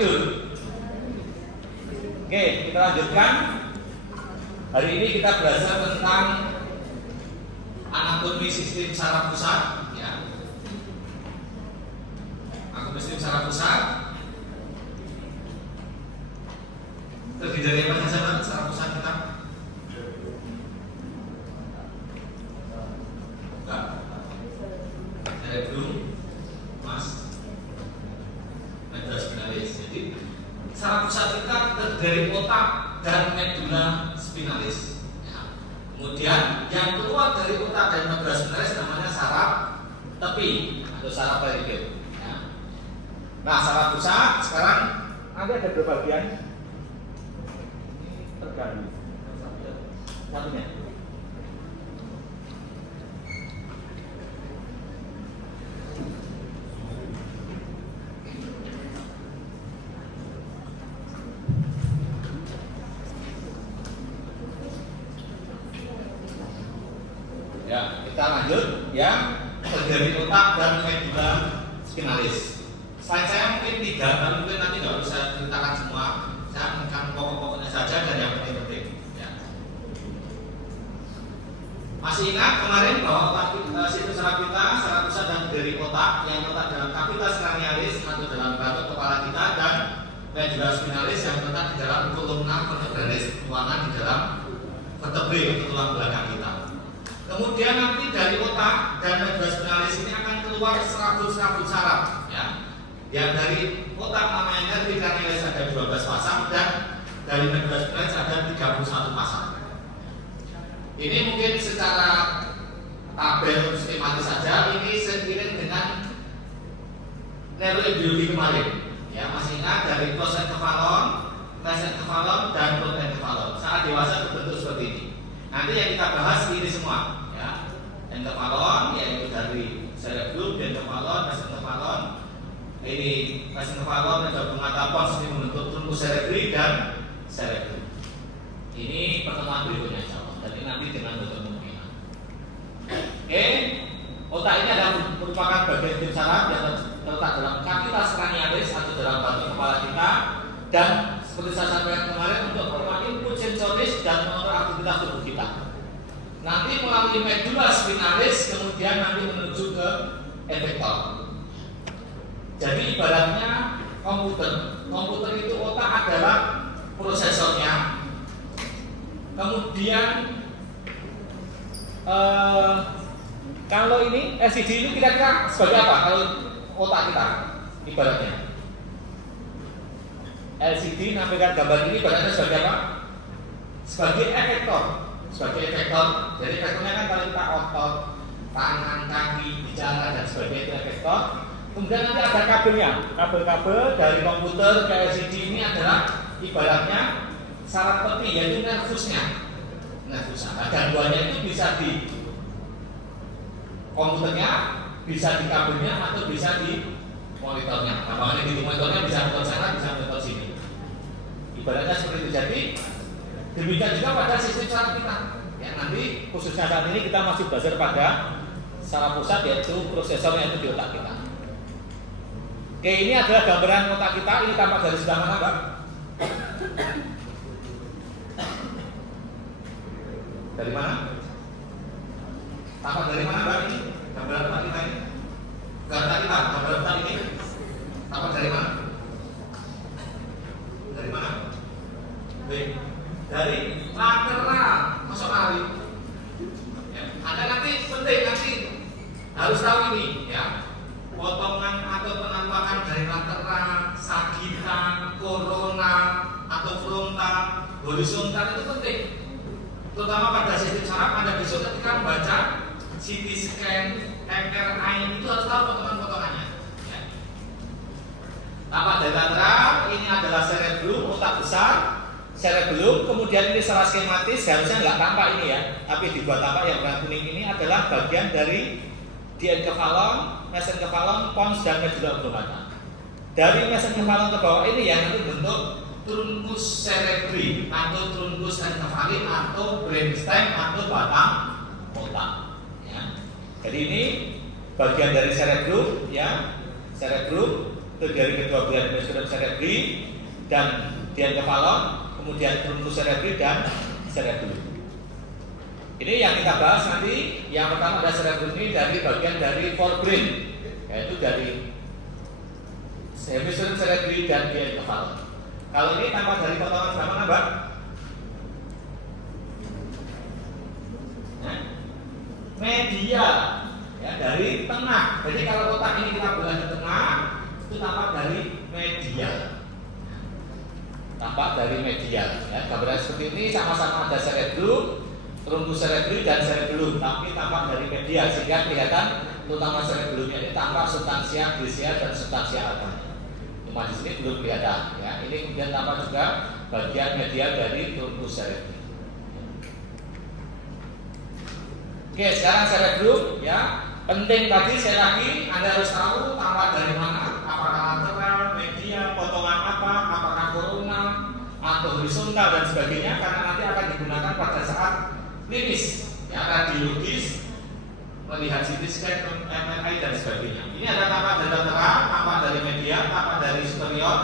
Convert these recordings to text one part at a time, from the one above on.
tidur? Oke, kita lanjutkan. Hari ini kita belajar tentang anatomi sistem saraf pusat, ya. Anatomi sistem saraf pusat terdiri dari apa saja saraf pusat kita? Cerebrum, mas, medula spinalis. Jadi saraf pusat kita terdiri dari otak dan medula spinalis. Ya. Kemudian yang keluar dari otak dan medula spinalis namanya saraf tepi atau saraf periferi. Ya. Nah, saraf pusat sekarang nanti ada berapa bagian? Terganggu. Satunya. Ya, kita lanjut ya, dari otak dan medula spinalis. Slide saya mungkin 3, tapi mungkin nanti nggak bisa ceritakan semua. Saya akan pokok-pokoknya saja dan yang penting-penting. Ya. Masih ingat kemarin bahwa sistem saraf kita, saraf pusat dan dari otak yang terletak dalam cavitas cranialis atau dalam batok kepala kita, dan medula spinalis yang terletak di dalam kolumna vertebralis, ruangan di dalam vertebrae atau tulang belakang kita. Kemudian nanti dari otak dan medula spinalis ini akan keluar serabut-serabut saraf, ya. Yang dari otak namanya nervi cranialis ada 12 pasang dan dari medula spinalis ada 31 pasang. Ini mungkin secara tabel skematis saja, ini seiring dengan neurobiologi kemarin. Ya, masih ingat dari prosenkefalon, mesenkefalon dan protenkefalon. Saat dewasa berbentuk seperti ini. Nanti yang kita bahas ini semua, ya. Enkefalon yaitu dari cerebrum, enkefalon, mesenkefalon. Ini mesenkefalon dan gabungan pons ini membentuk truncus cerebri dan cerebrum. Ini pertemuan berikutnya, insyaallah. Jadi nanti dengan Dr. Mukmina. Oke, otak ini adalah merupakan bagian sistem saraf yang terletak dalam cavitas cranialis atau dalam batok kepala kita, dan seperti saya sampaikan kemarin untuk menerima input sensoris dan mengatur aktivitas tubuh kita. Nanti melalui medula spinalis, kemudian nanti menuju ke efektor. Jadi ibaratnya komputer. Komputer itu otak adalah prosesornya. Kemudian kalau ini LCD ini kira-kira sebagai apa? Kalau otak kita ibaratnya. LCD nampilkan gambar ini ibaratnya sebagai apa? Sebagai efektor. Sebagai efektor. Jadi efektornya kan kalau kita otot, tangan, kaki, bicara dan sebagainya itu efektor. Kemudian nanti ada kabelnya. Kabel-kabel dari komputer ke LCD ini adalah ibaratnya saraf tepi, yaitu nervusnya. Nervusnya. Nah, gangguannya itu bisa di komputernya, bisa di kabelnya, atau bisa di monitornya. Nah, makanya di monitornya bisa monitor sana, bisa monitor sini. Ibaratnya seperti itu. Jadi demikian juga pada sistem saraf kita. Ya, nanti khususnya saat ini kita masih belajar pada saraf pusat, yaitu prosesor yang itu di otak kita. Oke, ini adalah gambaran otak kita. Ini tampak dari sebelah mana, Pak? Dari mana? Tampak dari mana, Pak? Ini gambaran otak kita ini. Gambaran otak ini. Tampak dari mana? Dari mana? Baik. Dari lateral, masuk lari. Ya. Ada nanti penting nanti harus tahu ini, ya. Potongan atau penampakan dari lateral, sagital, korona atau frontal, horizontal itu penting. Terutama pada sistem saraf. Anda besok ketika membaca CT scan, MRI itu harus tahu potongan-potongannya. Ya. Tampak dari lateral, ini adalah cerebrum, otak besar. Cerebrum, kemudian ini secara skematis harusnya nggak tampak ini ya, tapi dibuat tampak yang warna kuning ini adalah bagian dari dienkefalon, mesenkefalon, pons dan medula oblongata. Dari mesenkefalon ke bawah ini yang nanti bentuk truncus cerebri atau truncus enkefali atau brainstem atau batang otak. Ya. Jadi ini bagian dari cerebrum, ya, cerebrum. dari kedua belah hemisfer cerebri dan dienkefalon, kemudian truncus cerebri dan cerebellum. Ini yang kita bahas nanti. Yang pertama ada cerebellum ini dari bagian dari forebrain, yaitu dari hemisfer cerebri dan dienkefalon. Kalau ini tambah dari potongan berapa nambah? Medial, ya, dari tengah. Jadi kalau kotak ini kita belah di tengah, itu tampak dari medial. Tampak dari medial. Ya, gambaran seperti ini sama-sama ada cerebellum, truncus cerebri dan cerebellum, tapi tampak dari medial sehingga kelihatan terutama cerebellumnya ini tampak substansia grisea dan substansia alba. Cuma di sini belum kelihatan. Ya, ini kemudian tampak juga bagian medial dari truncus cerebri. Oke, sekarang cerebellum, ya, penting tadi saya lagi Anda harus tahu tampak dari mana, apakah lateral, medial, potongan apa, apakah koronal atau horizontal dan sebagainya, karena nanti akan digunakan pada saat klinis, ya, radiologis, melihat CT scan, MRI dan sebagainya. Ini ada tampak dari lateral, tampak dari medial, tampak dari superior,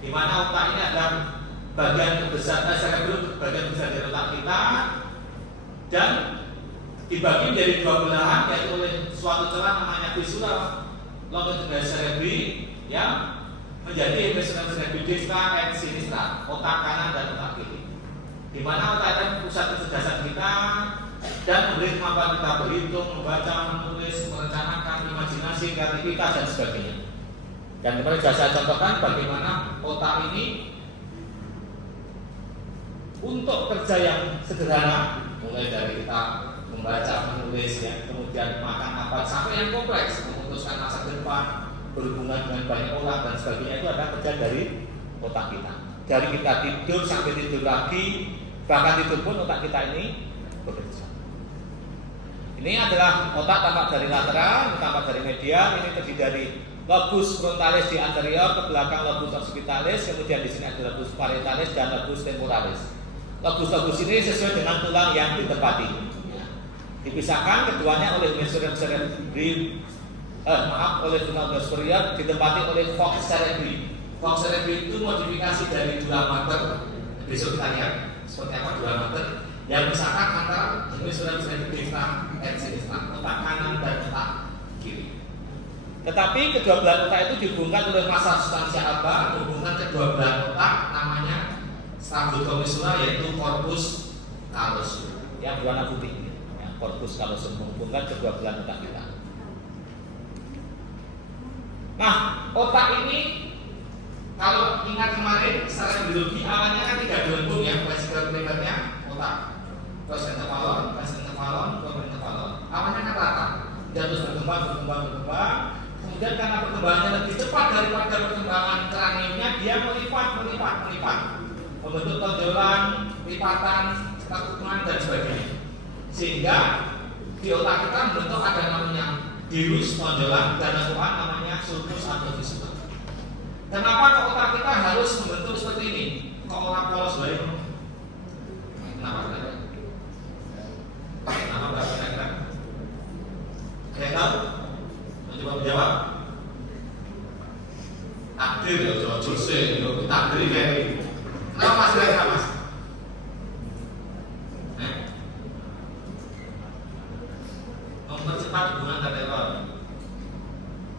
di mana otak ini ada bagian besar cerebellum, bagian besar dari otak kita, dan dibagi menjadi dua belahan, yaitu oleh suatu celah namanya visceral longitudinal cerebri yang menjadi hemisfer cerebri distal and sinistra, otak kanan dan otak kiri, di mana otak itu pusat kecerdasan kita dan memberi kemampuan kita berhitung, membaca, menulis, merencanakan, imajinasi, kreativitas dan sebagainya. Dan kemarin sudah saya contohkan bagaimana otak ini untuk kerja yang sederhana, mulai dari kita membaca, menulis, ya, kemudian makan apa, sampai yang kompleks, memutuskan masa depan, berhubungan dengan banyak orang dan sebagainya, itu ada kerja dari otak kita. Dari kita tidur sampai tidur lagi, bahkan tidur pun otak kita ini bekerja. Ini adalah otak tampak dari lateral, tampak dari medial. Ini terdiri dari lobus frontalis di anterior, ke belakang lobus occipitalis, kemudian di sini ada lobus parietalis dan lobus temporalis. Lobus-lobus ini sesuai dengan tulang yang ditempati. Dipisahkan keduanya oleh hemisfer cerebri, oleh tulang superior, ditempati oleh fox cerebri. Fox cerebri itu modifikasi dari dua mater. Besok kita lihat seperti apa dua mater yang misalkan antara hemisfer cerebri dan sinistra, otak kanan dan otak kiri. Tetapi kedua belahan otak itu dihubungkan oleh massa substansia alba, hubungan kedua belahan otak namanya strambotomesura, yaitu corpus callosum yang berwarna putih. Corpus callosum menghubungkan kedua belahan otak kita. Nah, otak ini kalau ingat kemarin secara biologi awalnya kan tidak gelembung, ya, classical primernya otak, prosencephalon, prosencephalon. Awalnya kan rata, dia terus berkembang. Kemudian karena perkembangannya lebih cepat daripada perkembangan kraniumnya, dia melipat, membentuk tonjolan, lipatan, kekuatan dan sebagainya. Sehingga di otak kita membentuk ada namanya dirus tonjolan dan lekuan namanya sulcus atau viscera. Kenapa kok otak kita harus membentuk seperti ini? Kok orang polos baik? Kenapa? Kira-kira? Kalian tahu? Mencoba menjawab? Takdir ya, jujur takdir kayak ini. Kenapa mas? Kira-kira mas? Mempercepat hubungan tertelur.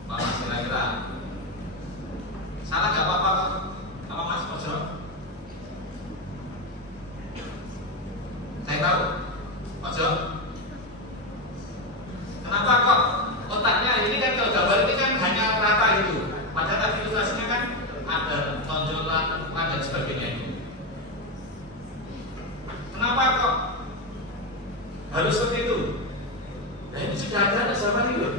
Mas kira-kira? Salah gak apa-apa kok. Apa mas Ojo? Saya tahu Ojo. Kenapa kok otaknya ini kan, kalau gambar ini kan hanya rata itu. Padahal tadi ilustrasinya kan ada tonjolan, dan sebagainya. Kenapa kok harus seperti itu? Nah ini sudah ada zaman itu.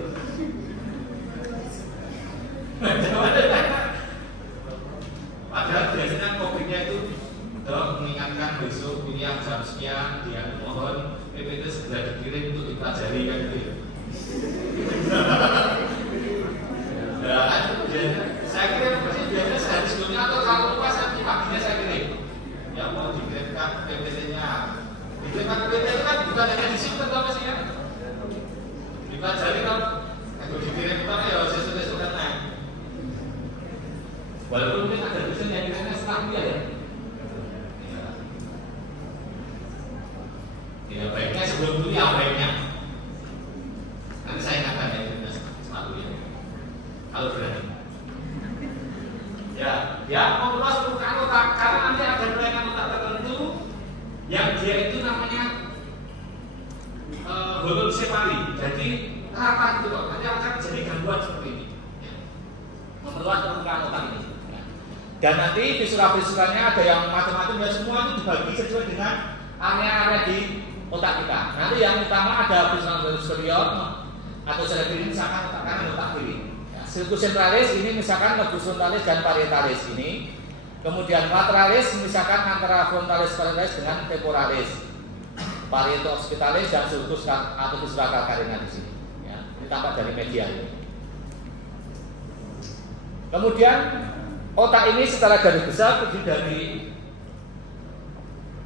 Padahal biasanya topiknya itu mengingatkan besok kuliah jam sekian, dia mohon PPT segera dikirim untuk dipelajari kan gitu. Saya kirim biasanya sehari sebelumnya atau kalau lupa saya paginya saya kirim. Ya mau dikirimkan PPT-nya. Dikirimkan PPT itu kan bukan hanya disimpan apa sih ya? Dipelajari kalau dikirimkan ya sesuai naik. Walaupun mungkin ada dosen yang kira setelah kuliah ya. Ya baiknya sebelum kuliah baiknya. Nanti saya ingatkan ya setelah kuliah. Kalau berani. Ya memperluas permukaan otak karena nanti ada kelainan otak tertentu yang dia itu namanya holosepali. Jadi rata gitu loh. Nanti akan jadi gangguan seperti ini. Memperluas permukaan otak ini. Dan nanti visual-visualnya ada yang macam-macam ya, semua itu dibagi sesuai dengan area-area di otak kita. Nanti yang utama ada visual superior atau cerebri misalkan otak kanan, otak kiri. Sulcus centralis ini misalkan lobus frontalis dan parietalis ini. Kemudian lateralis misalkan antara frontalis parietalis dengan temporalis. Parieto occipitalis dan sulcus atau visual calcarina di sini. Ya, ini tampak dari media ini. Kemudian otak ini secara garis besar terdiri dari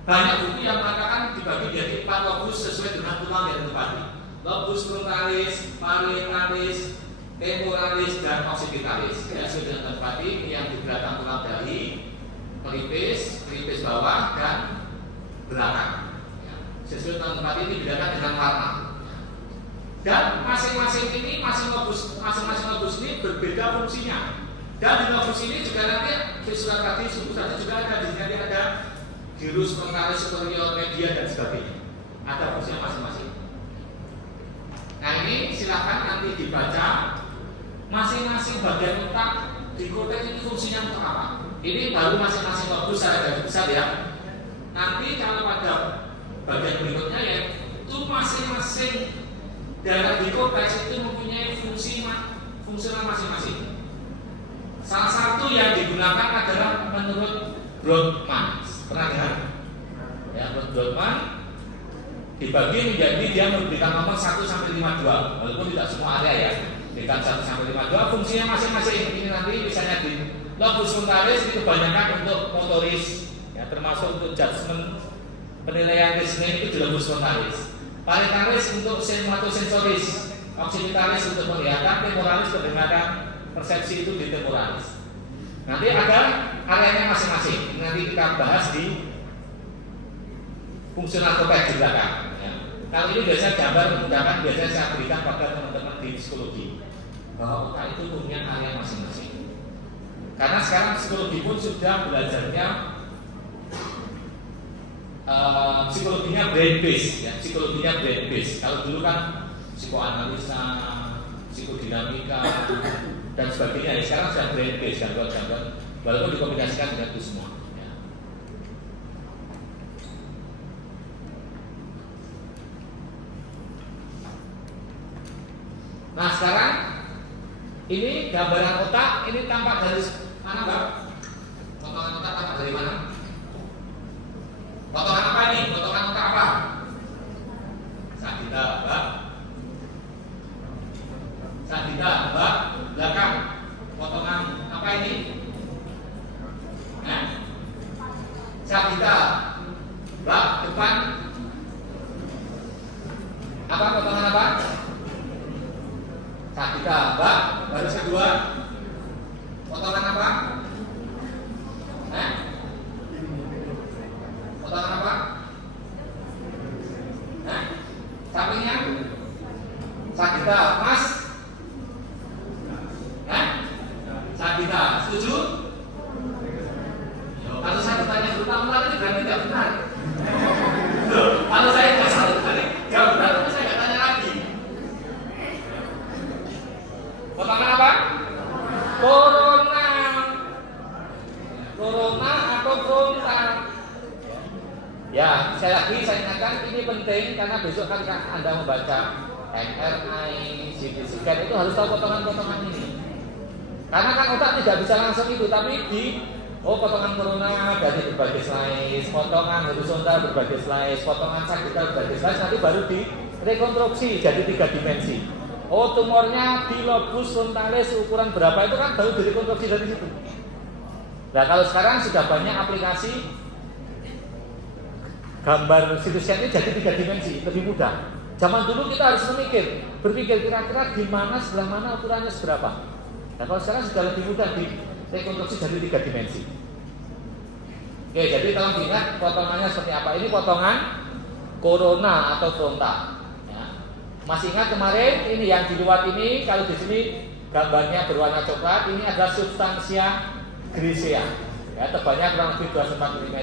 banyak buku yang mengatakan dibagi menjadi 4 lobus sesuai dengan tulang yang ditempati. Lobus frontalis, parietalis, temporalis dan occipitalis. Ya, sesuai dengan tempati yang di belakang tulang dahi, pelipis bawah dan belakang. Ya, sesuai dengan tempat ini dibedakan dengan warna. Dan masing-masing lobus ini berbeda fungsinya. Dan di lobus ini juga nanti visual tadi sulcus tadi juga ada di sini ada gyrus frontalis superior media dan sebagainya. Ada fungsinya masing-masing. Nah ini silahkan nanti dibaca masing-masing bagian otak di korteks ini fungsinya untuk apa. Ini baru masing-masing lobus secara garis besar ya. Nanti kalau pada bagian berikutnya ya itu masing-masing daerah di korteks itu mempunyai fungsional masing-masing. Salah satu yang digunakan adalah menurut Brodmann. Pernah dengar? Ya, menurut Brodmann dibagi menjadi dia memberikan nomor 1 sampai 52. Walaupun tidak semua area ya. Berikan 1 sampai 52 fungsinya masing-masing. Ini nanti misalnya di lobus frontalis itu kebanyakan untuk motoris, ya, termasuk untuk judgment, penilaian listening itu di lobus frontalis. Parietalis untuk sematosensoris, occipitalis untuk penglihatan, temporalis pendengaran, persepsi itu di temporalis. Nanti ada areanya masing-masing. Nanti kita bahas di fungsional korteks di belakang. Ya. Kalau ini biasanya gambar menggunakan biasanya saya berikan pada teman-teman di psikologi bahwa otak itu punya area masing-masing. Karena sekarang psikologi pun sudah belajarnya psikologinya brain based, ya. Psikologinya brain based. Kalau dulu kan psikoanalisa, psikodinamika dan sebagainya. Ya, sekarang sudah brain based, gangguan-gangguan walaupun dikombinasikan dengan itu semua. Ya. Nah sekarang ini gambaran otak ini tampak dari mana Mbak? Potongan otak tampak dari mana? Potongan apa ini? Potongan otak apa? Sagita Mbak. Sagita Mbak. Belakang. Potongan apa ini? Nah. Sagita Mbak. Depan. Apa potongan apa? Sagita Mbak. Baris kedua. Potongan apa? Potongan apa? Sampingnya sagita, Mas. Sagita, setuju? Kalau saya bertanya berulang-ulang ini berarti tidak benar. Kalau saya tidak satu kali jawab benar, tapi saya nggak tanya lagi. Potongan apa? Corona atau frontal. Ya, sekali lagi saya ingatkan ini penting karena besok kali Anda membaca MRI, CT scan itu harus tahu potongan-potongan ini. Karena kan otak tidak bisa langsung itu, tapi potongan corona dari berbagai slice, potongan horizontal berbagai slice, potongan sagittal berbagai slice, nanti baru direkonstruksi jadi 3 dimensi. Tumornya di lobus frontalis ukuran berapa itu kan baru direkonstruksi dari situ. Nah kalau sekarang sudah banyak aplikasi gambar CT scan ini jadi 3 dimensi, lebih mudah. Zaman dulu kita harus berpikir kira-kira di mana sebelah mana ukurannya seberapa. Nah kalau sekarang sudah lebih mudah rekonstruksi dari 3 dimensi. Oke, jadi tolong diingat potongannya seperti apa. Ini potongan corona atau frontal. Ya. Masih ingat kemarin ini yang di luar ini, kalau di sini gambarnya berwarna coklat, ini adalah substansia grisea. Ya, tebalnya kurang lebih 24 mm.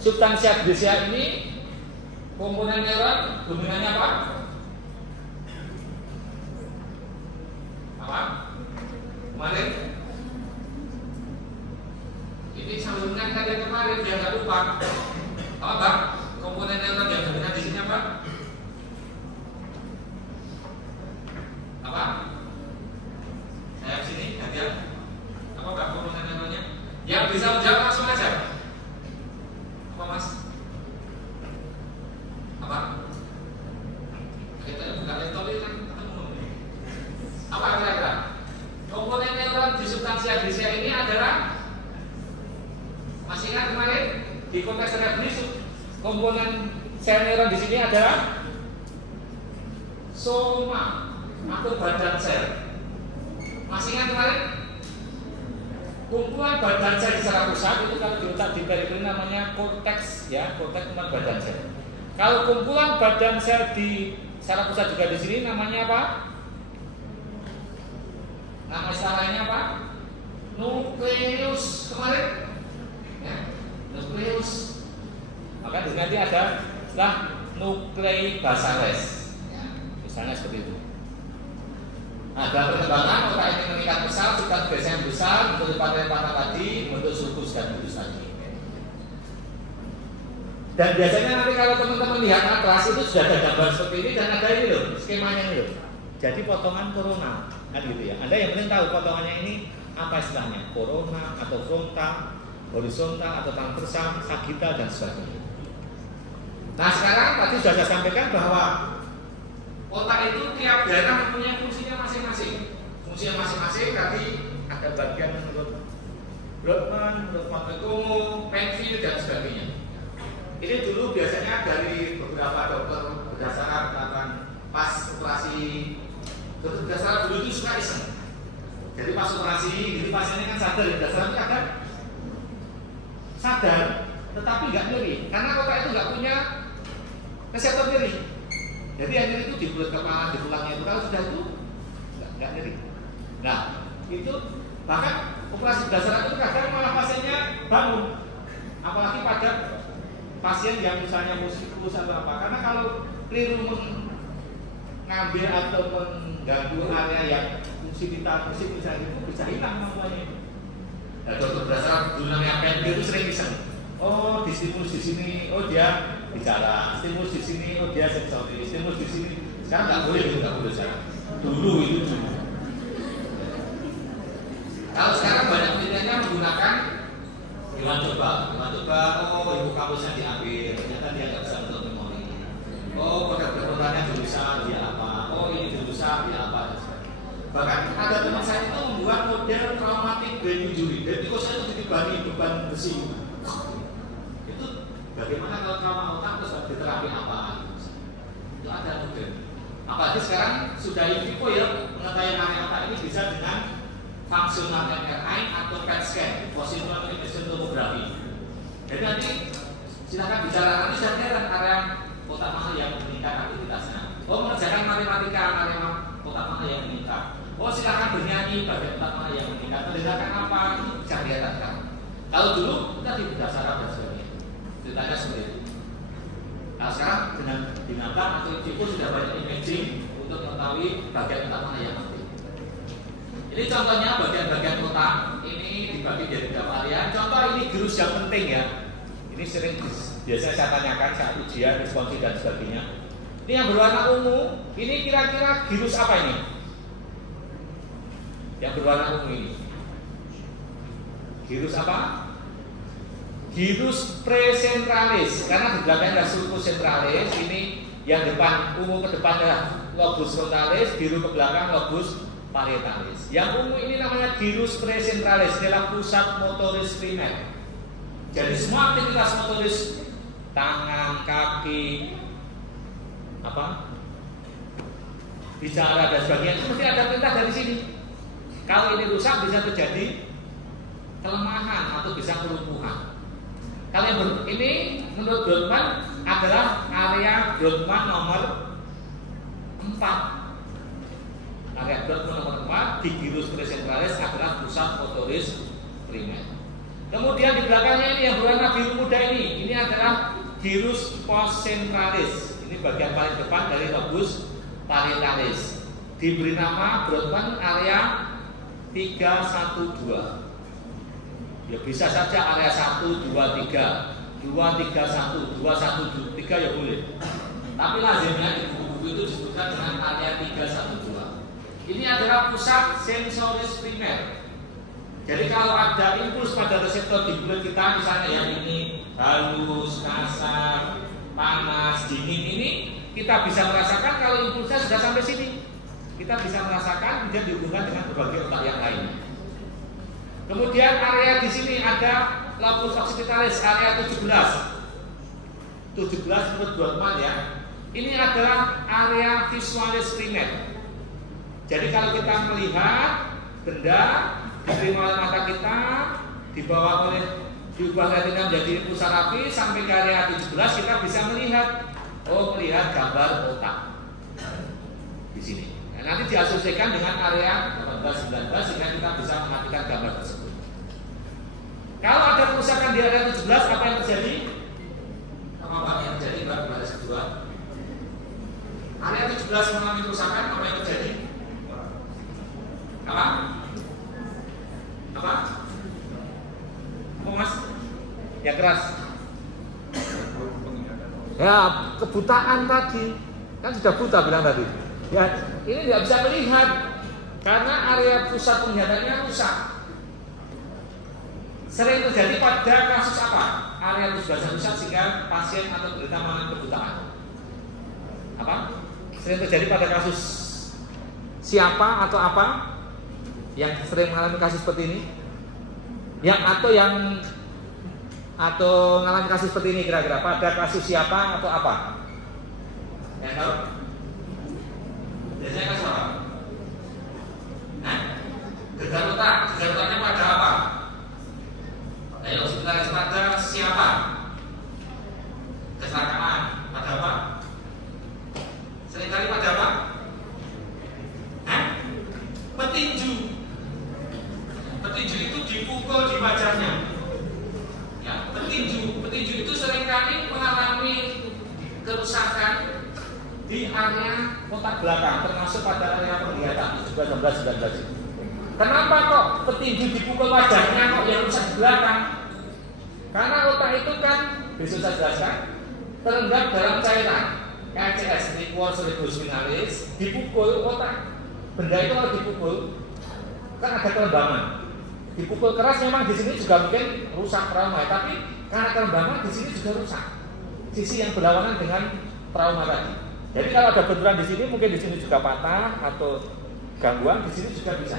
Substansia grisea ini komponen neuron dominannya apa? Apa? Kemarin? Ini sambungan kalian kemarin biar nggak lupa. Apa Bang? Komponen neuron yang dominan di sini apa? Apa? Saya sini gantian. Apa Bang komponen neuronnya? Yang bisa menjawab langsung aja. Apa Mas? Apa? Kita buka laptop ini kan ketemu. Apa kira-kira? Komponen neuron di substansia grisea ini adalah, masih ingat kemarin di konteks referensi komponen sel neuron di sini adalah soma atau badan sel. Masih ingat kemarin? Kumpulan badan sel secara pusat itu kalau diletak di periferi namanya korteks, ya, korteks kumpulan badan sel. Kalau kumpulan badan sel di secara pusat juga di sini namanya apa? Nama istilahnya apa? Nukleus kemarin. Ya, nukleus. Maka di nanti ada istilah nuklei basales. Ya, misalnya seperti itu. Nah, dalam perkembangan otak ini meningkat besar, substans biasanya besar, untuk lipat-lipatan tadi, bentuk sulcus dan bulus tadi. Dan biasanya nanti kalau teman-teman lihat atlas itu sudah ada gambar seperti ini dan ada ini loh, skemanya ini loh. Jadi potongan corona, kan gitu ya. Anda yang penting tahu potongannya ini apa istilahnya, corona atau frontal, horizontal atau transversal, sagittal dan sebagainya. Nah sekarang tadi sudah saya sampaikan bahwa otak itu tiap daerah punya fungsinya masing-masing. Fungsinya masing-masing tadi ada bagian menurut Brodmann, menurut Montecomo, Penfield dan sebagainya. Ini dulu biasanya dari beberapa dokter berdasarkan melakukan pas operasi. Dokter berdasarkan dulu itu suka iseng. Jadi pas operasi, jadi pasiennya kan sadar, berdasarkan kadang sadar, tetapi nggak nyeri karena otak itu nggak punya reseptor nyeri. Jadi yang nyeri itu di bulat kepala, di tulangnya itu. Kalau sudah itu nggak nyeri. Nah itu bahkan operasi berdasarkan itu kadang malah pasiennya bangun, apalagi pada pasien yang misalnya musikus atau apa. Karena kalau keliru mengambil atau mengganggu area yang fungsi vital musik misalnya itu bisa hilang semuanya. Nah, dokter berdasarkan dulu namanya Penfield itu sering iseng. Oh, distimulus di sini, oh dia bicara. Stimulus di sini, oh dia sensoris. Stimulus di sini. Sekarang nggak boleh, nggak boleh sekarang. Dulu itu dulu. Kalau sekarang banyak penelitiannya menggunakan hewan coba. Oh ibu kamusnya diambil, ternyata dia nggak bisa untuk memori. Oh kode-kodenya jurusan dia apa? Oh ini jurusan dia apa? Bahkan ada teman saya itu membuat model traumatic brain injury. Jadi kosnya itu ditibani beban besi. Itu bagaimana kalau trauma otak terus diterapi apa? Itu ada model. Apalagi sekarang sudah in vivo ya, mengetahui area otak ini bisa dengan fungsional MRI atau PET scan, positional imaging tomography. Jadi nanti silakan bicara, nanti sudah kelihatan area otak mana yang meningkat aktivitasnya. Oh mengerjakan matematika, area otak mana yang meningkat. Oh silakan bernyanyi, bagian otak mana yang meningkat. Mendengarkan apa itu bisa kelihatan kan. Kalau dulu kita di berdasarkan dan sebagainya. Ceritanya seperti itu. Nah sekarang dengan binatang atau vivo sudah banyak imaging untuk mengetahui bagian otak mana yang mati. Ini contohnya bagian-bagian otak ini dibagi jadi beberapa area. Contoh ini gyrus yang penting ya. Ini sering biasanya saya tanyakan saat ujian, responsi dan sebagainya. Ini yang berwarna ungu, ini kira-kira gyrus apa ini? Yang berwarna ungu ini. Gyrus apa? Gyrus presentralis. Karena di belakangnya ada sulcus centralis. Ini yang depan ungu ke depan adalah lobus frontalis, biru ke belakang lobus parietalis. Yang ungu ini namanya gyrus presentralis, adalah pusat motoris primer. Jadi semua aktivitas motoris tangan, kaki, apa, bicara dan sebagainya itu mesti ada perintah dari sini. Kalau ini rusak bisa terjadi kelemahan atau bisa kelumpuhan. Kalau ini menurut Brodmann adalah area Brodmann nomor 4. Area Brodmann nomor 4 di gyrus presentralis adalah pusat motoris primer. Kemudian di belakangnya ini yang berwarna biru muda ini adalah gyrus postcentralis. Ini bagian paling depan dari lobus parietalis. Diberi nama Brodmann area 312. Ya bisa saja area 1, 2, 3, 2, 3, 1, 2, 1, 3 ya boleh. Tapi lazimnya di buku-buku itu disebutkan dengan area 312. Ini adalah pusat sensoris primer. Jadi kalau ada impuls pada reseptor di kulit kita, misalnya yang ini halus, kasar, panas, dingin ini, kita bisa merasakan kalau impulsnya sudah sampai sini. Kita bisa merasakan kemudian dihubungkan dengan berbagai otak yang lain. Kemudian area di sini ada lobus occipitalis area 17. 17 menurut Brodmann ya. Ini adalah area visualis primer. Jadi kalau kita melihat benda diterima oleh mata kita, diubah retina menjadi pusat api sampai ke area 17 kita bisa melihat gambar otak di sini. Nah, nanti diasosiasikan dengan area 18-19 sehingga kita bisa mengartikan gambar tersebut. Kalau ada kerusakan di area 17, apa yang terjadi? Apa yang terjadi pada kedua? Area 17 mengalami kerusakan, apa yang terjadi? Apa? Apa mas? Ya keras. Ya kebutaan tadi, kan sudah buta bilang tadi. Ya ini tidak bisa melihat karena area pusat penglihatannya rusak. Sering terjadi pada kasus apa? Area 17 rusak sehingga pasien atau penderita mengalami kebutaan. Apa? Sering terjadi pada kasus siapa atau apa yang sering mengalami kasus seperti ini? Atau mengalami kasus seperti ini kira-kira pada kasus siapa atau apa? Yang tahu? Biasanya kasus apa? Nah, gegar otaknya pada apa? Ayo sebentar pada siapa? Kecelakaan pada apa? Seringkali pada apa? Petinju. Petinju itu dipukul di wajahnya. Ya, petinju itu seringkali mengalami kerusakan di area otak belakang, termasuk pada area penglihatan 19 itu. Kenapa kok petinju dipukul wajahnya kok yang rusak di belakang? Karena otak itu kan, besok saya jelaskan, terendam dalam cairan KCS, liquor cerebrospinalis, dipukul otak. Benda itu kalau dipukul kan ada kelembaman. Dipukul keras memang di sini juga mungkin rusak trauma, tapi karena kelembaman di sini juga rusak. Sisi yang berlawanan dengan trauma tadi. Jadi kalau ada benturan di sini mungkin di sini juga patah atau gangguan di sini juga bisa.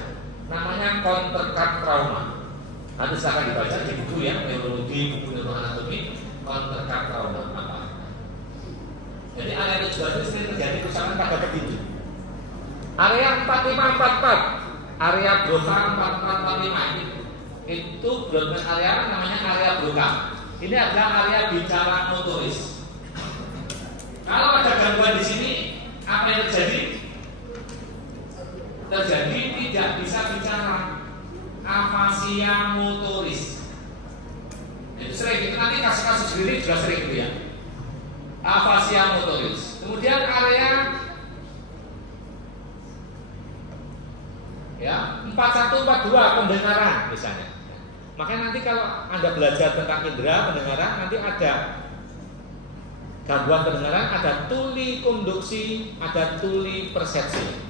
Namanya countercut trauma. Nanti silahkan dibaca di buku ya, neurologi, buku neuroanatomi, countercut trauma apa. Jadi area 17 ini terjadi kerusakan pada petinju. Area 4544, area Broca 4445 itu Brodmann area namanya area Broca. Ini adalah area bicara motoris. Kalau ada gangguan di sini, apa yang terjadi? Terjadi tidak bisa bicara, afasia motoris. Itu sering, itu nanti kasus-kasus ini juga sering itu ya. Afasia motoris. Kemudian area ya 4142 pendengaran misalnya. Makanya nanti kalau Anda belajar tentang indera pendengaran nanti ada gangguan pendengaran, ada tuli konduksi, ada tuli persepsi.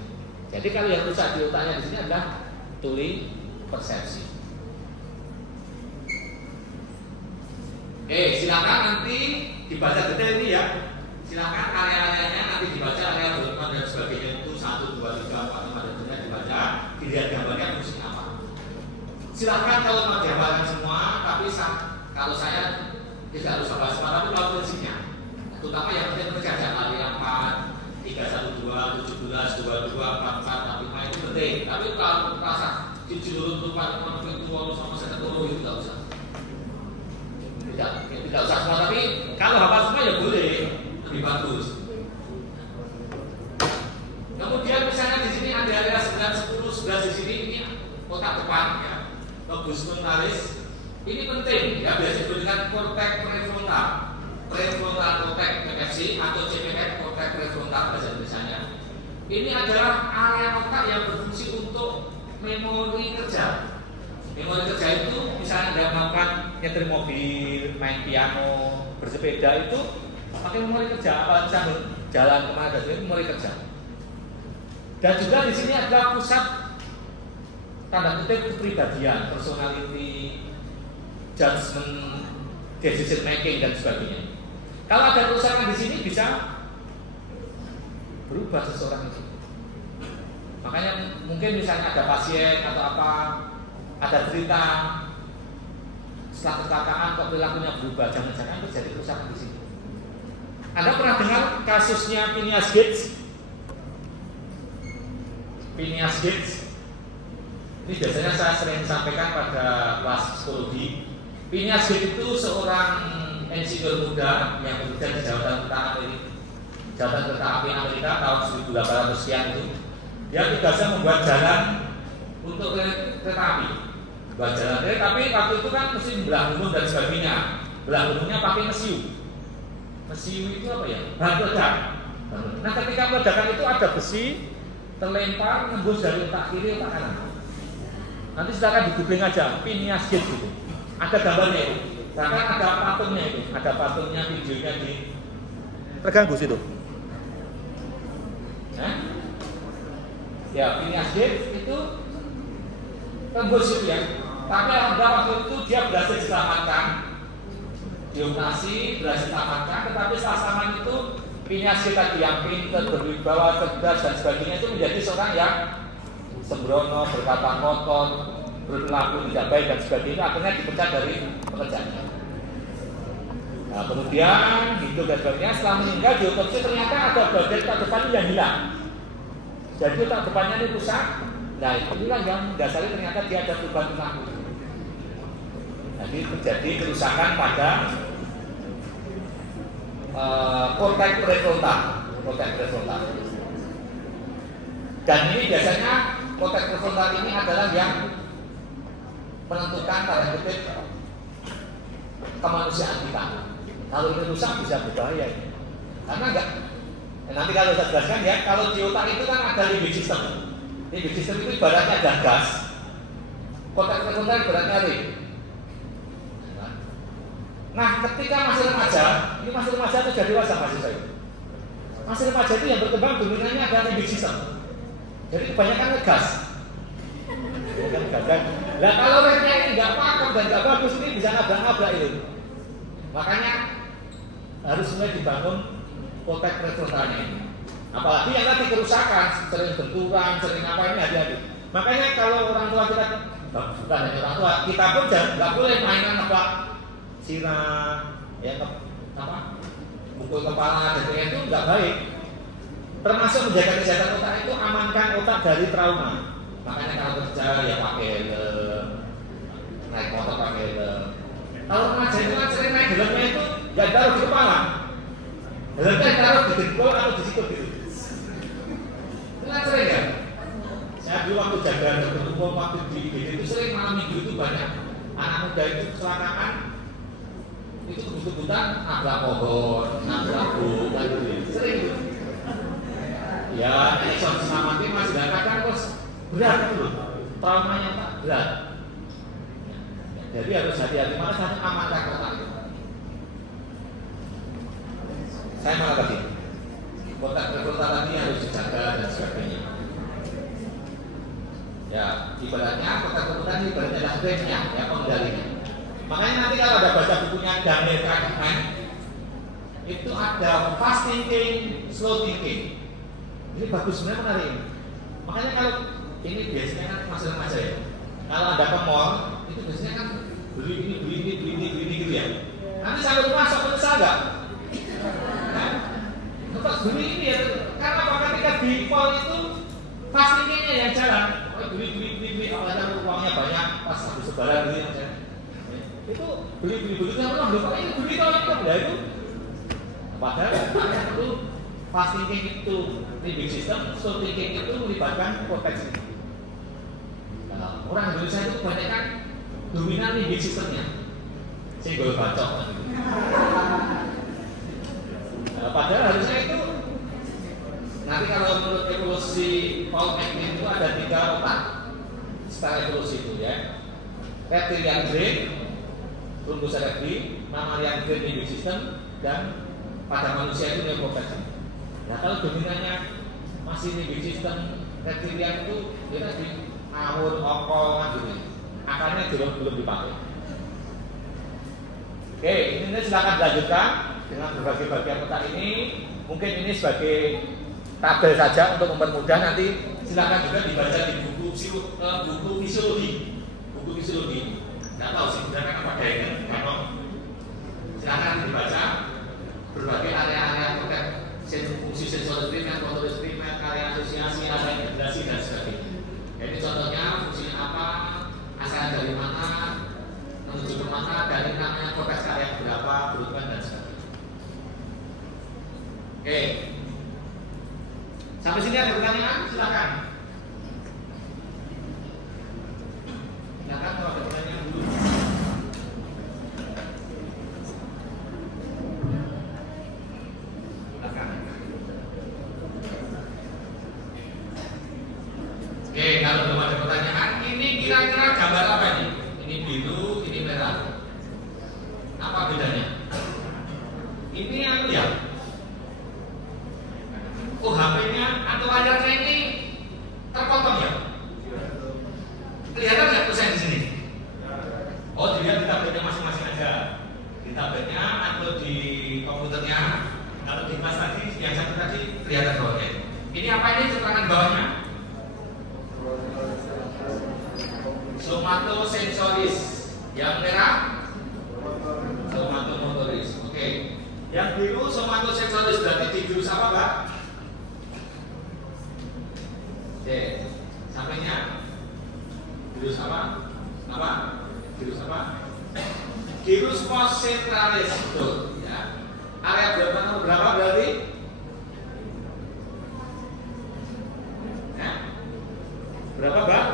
Jadi kalau yang rusak di otaknya di sini adalah tuli persepsi. Oke, silakan nanti dibaca detail ini ya. Silakan area-areanya nanti dibaca area Brodmann dan sebagainya itu 1, 2, 3, 4, 5 dan sebagainya dibaca, dilihat gambarnya fungsinya apa. Silakan kalau mau diamalkan semua, tapi kalau saya tidak harus bahas semua, tapi kalau prinsipnya, terutama yang penting tercatat area 4, 312, 17, 22, 44, 45 itu penting. Tapi kalau merasa jujur lupa itu sama saya ketemu Gus Menaris, ini penting ya, biasa disebut dengan korteks prefrontal, prefrontal cortex PFC atau CPF, korteks prefrontal bahasa Indonesianya. Ini adalah area otak yang berfungsi untuk memori kerja. Memori kerja itu misalnya Anda melakukan nyetir mobil, main piano, bersepeda itu pakai memori kerja, apa sambil jalan kemana itu memori kerja. Dan juga di sini ada pusat tanda kutip kepribadian, personality, judgment, decision making dan sebagainya. Kalau ada kerusakan di sini bisa berubah seseorang itu. Makanya mungkin misalnya ada pasien atau apa, ada cerita setelah kecelakaan kok perilakunya berubah, jangan-jangan terjadi kerusakan di sini. Anda pernah dengar kasusnya Phineas Gates? Phineas Gates ini biasanya saya sering sampaikan pada kelas psikologi. Phineas Gates itu seorang insinyur muda yang bekerja di Jabatan Kereta Api Amerika tahun 1800 sekian itu. Dia tugasnya membuat jalan untuk kereta api. Buat jalan tapi waktu itu kan mesti belah gunung dan sebagainya. Belah gunungnya pakai mesiu. Mesiu itu apa ya? Bahan peledak. Nah ketika peledakan itu ada besi terlempar nembus dari otak kiri otak kanan. Nanti silakan di googling aja Phineas Gates itu. Ada gambarnya itu. Bahkan ada patungnya itu. Ada patungnya, videonya di terganggu situ. Ya Phineas Gates itu tembus itu ya. Tapi alhamdulillah waktu itu dia berhasil diselamatkan, dioperasi, berhasil diselamatkan. Tetapi setelah selamat itu Phineas Gates tadi yang pintar, berwibawa, cerdas dan sebagainya itu menjadi seorang yang sembrono, berkata kotor, berlaku tidak baik dan sebagainya. Akhirnya dipecat dari pekerjaannya. Nah kemudian hidup dan sebagainya. Setelah meninggal diotopsi ternyata ada bagian otak depan yang hilang. Jadi otak depannya ini rusak. Nah inilah yang mendasari ternyata dia ada perubahan perilaku. Jadi terjadi kerusakan pada korteks prefrontal. Dan ini biasanya korteks prefrontal ini adalah yang menentukan tanda kutip kemanusiaan kita. Kalau ini rusak bisa berbahaya ini. Karena enggak. Nanti kalau saya jelaskan ya, kalau di otak itu kan ada limbic system. Limbic system itu ibaratnya ada gas. Korteks prefrontal ibaratnya ring. Nah, ketika masih remaja, ini masih remaja atau sudah dewasa masih saya. Masih remaja itu yang berkembang dominannya ada limbic system. Jadi kebanyakan ngegas. Nah, kalau remnya ini nggak pakem dan nggak bagus ini bisa nabrak-nabrak itu. Makanya harus mulai dibangun korteks prefrontalnya ini. Apalagi yang tadi kerusakan, sering benturan, sering apa ini hati-hati. Makanya kalau orang tua kita, bukan hanya orang tua, kita pun nggak boleh mainan apa sirah, ya apa, pukul kepala, dan itu nggak baik. Termasuk menjaga kesehatan otak itu amankan otak dari trauma. Makanya kalau kerja ya pakai helm, naik motor pakai helm. Kalau remaja itu kan sering naik helmnya itu ya taruh di kepala, helmnya taruh di dengkul atau di sikut gitu. Itu kan sering ya. Saya dulu waktu jaga dokter umum waktu di IGD itu sering malam minggu itu banyak anak muda itu kecelakaan. Itu kebut-kebutan nabrak pohon, nabrak bunga gitu. Sering itu. Ya, Nelson selamatnya masih kadang terus berat itu, traumanya tak berat. Jadi harus hati-hati, mana satu amankan otak itu. Saya malah tadi, kotak prefrontal tadi harus dijaga dan sebagainya. Ya, ibaratnya kotak prefrontal ini ibaratnya adalah remnya, ya pengendalinya. Makanya nanti kalau ada baca bukunya Daniel Kahneman, itu ada fast thinking, slow thinking. Ini bagus sebenarnya menarik. Makanya kalau ini biasanya kan masih remaja ya. Kalau ada ke mall, itu biasanya kan beli ini gitu ya. Nanti sampai rumah sok menyesal nggak? Nah, tempat beli ini ya. Karena apa ketika di mall itu fast thinkingnya yang jalan. Beli, apalagi uangnya banyak, pas habis sebaran beli aja. Itu beli yang rumah belum ini beli kalau itu. Padahal itu fast thinking itu limbic system, slow thinking itu melibatkan korteks. Nah, orang Indonesia itu kebanyakan dominan limbic sistemnya. Saya gue bacok. Padahal harusnya itu nanti kalau menurut evolusi Paul McMinn itu ada 3 otak secara evolusi itu ya. Reptilian brain, rumpus cerebri, mammalian brain limbic system, dan pada manusia itu neocortex. Nah kalau dominannya masih limbic system reptilian itu dia tadi ngawur, okol, gitu. Akarnya belum dipakai. Oke, ini silakan dilanjutkan dengan berbagai bagian otak ini. Mungkin ini sebagai tabel saja untuk mempermudah. Nanti silakan juga dibaca di buku fisiologi. Buku fisiologi. Nggak tahu sih, kan apa diagram, kalau silakan dibaca berbagai area-area otak, fungsi sensoris primer, motoris primer, area asosiasi, area integrasi dan sebagainya. Jadi contohnya fungsinya apa, asalnya dari mana, menuju ke mana, dari namanya korteks area berapa, berubah dan sebagainya. Oke, sampai sini ada pertanyaan, silakan. Silakan kalau ada pertanyaan dulu. Oke, kalau belum ada pertanyaan, ini kira-kira gambar apa ini? Ini biru, ini merah. Apa bedanya? Ini apa ya? Oh, HP-nya atau layarnya ini terpotong ya? Kelihatan nggak tulisan di sini? Oh, dilihat di tabletnya masing-masing aja. Di tabletnya atau di komputernya. Kalau di kelas tadi, yang satu tadi kelihatan bawahnya. Ini apa ini keterangan bawahnya? Somatosensoris. Yang merah somatomotoris. Oke. Yang biru somatosensoris, berarti di virus apa, Pak? Oke. Sampingnya virus apa? Apa? Virus apa? Virus postcentralis. Betul, ya. Area berapa berarti? Ya. Berapa, Pak?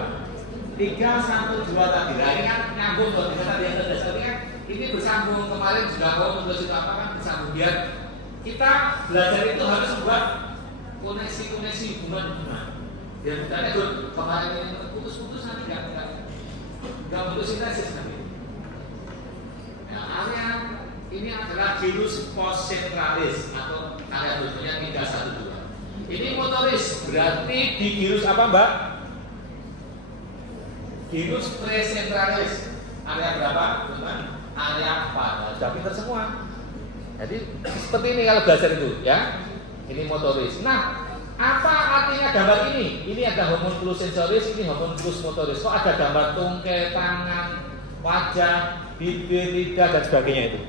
3, 1, 2 tadi. Nah, ini kan nyambung kalau kita tadi yang tadi kan ini bersambung. Kemarin juga mau menulis itu apa kan bersambung, biar kita belajar itu harus membuat koneksi-koneksi hubungan-hubungan. Biar kita itu kemarin ini putus-putus nanti nggak fotosintesis nanti. Nah, area ini adalah virus postcentralis atau area berikutnya 312. Ini motoris, berarti di virus apa, Mbak? Virus presentralis. Area berapa? Teman? Area 4. Sudah pintar semua. Jadi seperti ini kalau belajar itu, ya. Ini motoris. Nah, apa artinya gambar ini? Ini ada homunculus sensoris, ini homunculus motoris. Kok ada gambar tungkai, tangan, wajah, bibir, lidah dan sebagainya itu?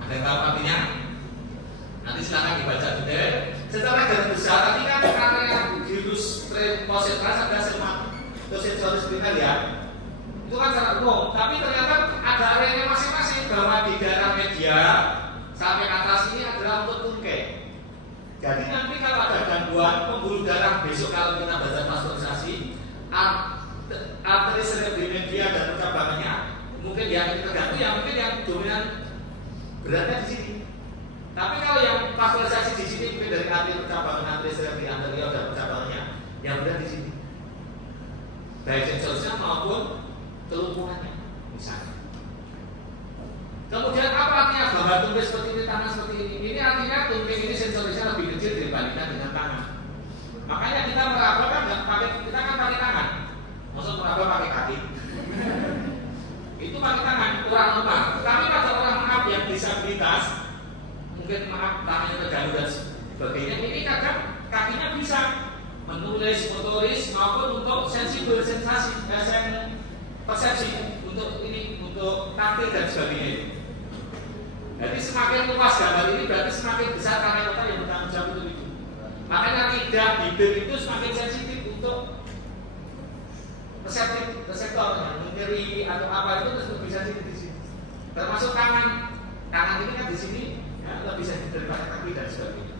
Ada yang tahu artinya? Nanti silakan dibaca detail. Secara garis besar tadi kan area virus postcentralis ada somatosensoris primer ya. Itu kan secara umum. Tapi ternyata ada areanya masing-masing, bahwa di daerah media sampai atas ini adalah untuk tungkai. Jadi nanti kalau ada gangguan pembuluh darah besok kalau kita baca pasteurisasi, arteri cerebri media dan percabangannya mungkin yang terganggu, yang mungkin yang dominan beratnya di sini. Tapi kalau yang pasteurisasi di sini mungkin dari arteri percabangan, arteri cerebri anterior dan percabangannya yang berat di sini, baik sensorisnya maupun kelumpuhannya misalnya. Kemudian apa artinya gambar tungkai seperti ini, tangan seperti ini? Ini artinya tungkai ini sensorisnya lebih kecil dibandingkan dengan tangan. Makanya kita meraba kan nggak pakai, kita kan pakai tangan. Maksud meraba pakai kaki. Itu pakai tangan, kurang normal. Tapi pada orang maaf yang disabilitas, mungkin maaf tangannya terganggu dan sebagainya, ini kadang kakinya bisa menulis, motoris maupun untuk sensibel, sensasi, persepsi untuk ini, untuk taktil dan sebagainya. Jadi semakin luas gambar ini berarti semakin besar karya otak yang bertanggung jawab untuk itu. Makanya lidah, bibir itu semakin sensitif untuk reseptor nyeri atau apa itu terus lebih sensitif di sini. Termasuk tangan ini kan di sini ya, lebih sensitif daripada kaki dan sebagainya.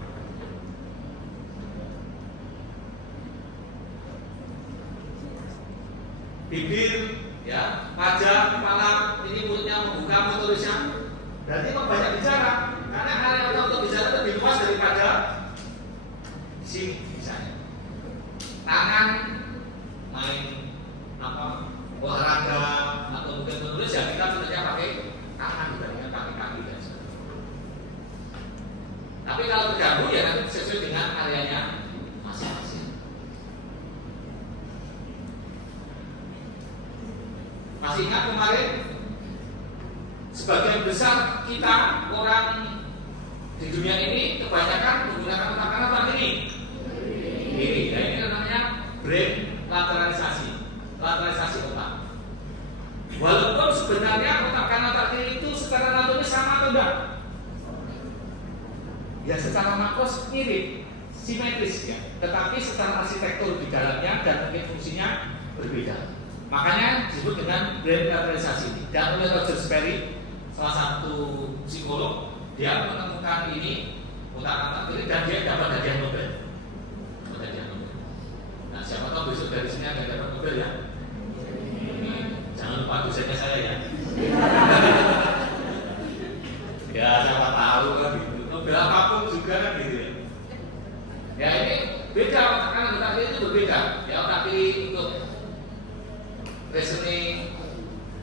bibir, ya, wajah, kepala, ini mulutnya membuka motorisnya. Berarti banyak bicara, karena area untuk bicara lebih luas daripada sini misalnya. Tangan main apa olahraga atau mungkin menulis ya kita tentunya pakai tangan dibandingkan pakai kaki dan sebagainya. Tapi kalau tergabung ya nanti sesuai dengan areanya masing-masing. Masih ingat kemarin sebagian besar kita orang di dunia ini kebanyakan menggunakan otak kanan otak kiri. Nah, ini namanya brain lateralisasi otak. Walaupun sebenarnya otak kanan otak kiri itu secara anatomi sama atau enggak? Ya secara makros mirip, simetris ya. Tetapi secara arsitektur di dalamnya dan mungkin fungsinya berbeda. Makanya disebut dengan brain lateralisasi ini. Dan oleh Roger Sperry, salah satu psikolog, dia menemukan ini otak kanan otak kiri dan dia dapat hadiah Nobel. Nah, siapa tahu besok dari sini akan dapat Nobel ya. Jangan lupa dosennya saya ya. Ya siapa tahu kan gitu. Nobel apapun juga kan gitu ya. Ya ini beda otak kanan otak kiri itu berbeda. Ya otak kiri untuk reasoning,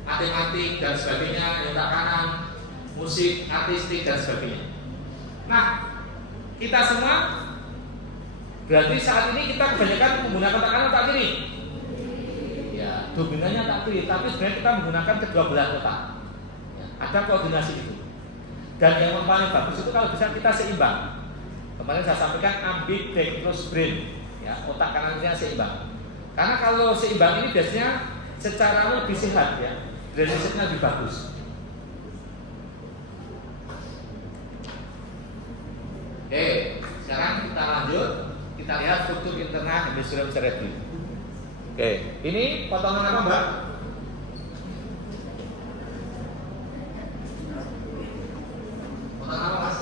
matematik dan sebagainya. Ya otak kanan musik, artistik dan sebagainya. Nah kita semua berarti saat ini kita kebanyakan menggunakan otak kanan otak kiri. Ya, dominannya otak kiri, tapi sebenarnya kita menggunakan kedua belah otak. Ya, ada koordinasi itu. Dan yang paling bagus itu kalau bisa kita seimbang. Kemarin saya sampaikan ambidextrous brain, ya, otak kanannya seimbang. Karena kalau seimbang ini biasanya secara lebih sehat ya, drainasenya lebih bagus. Oke, sekarang kita lanjut. Kita lihat struktur internal hemisferium cerebri. Oke, ini potongan apa Mbak? Potongan apa Mas?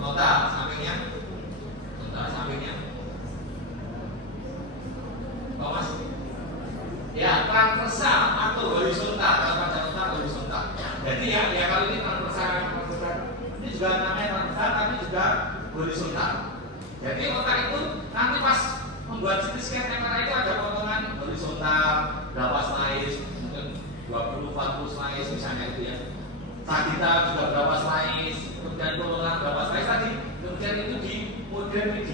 Nota sampingnya. Nota sampingnya. Oh Mas? Ya, transversal atau horizontal. Kalau nota horizontal. Jadi ya kalau ini transversal. Ini juga namanya transversal, tapi juga horizontal. Jadi otak itu nanti pas membuat CT scan MRI itu ada potongan horizontal, berapa slice, mungkin 20-40 slice misalnya itu ya. Sagital juga berapa slice, kemudian potongan berapa slice tadi, kemudian itu di modern PD.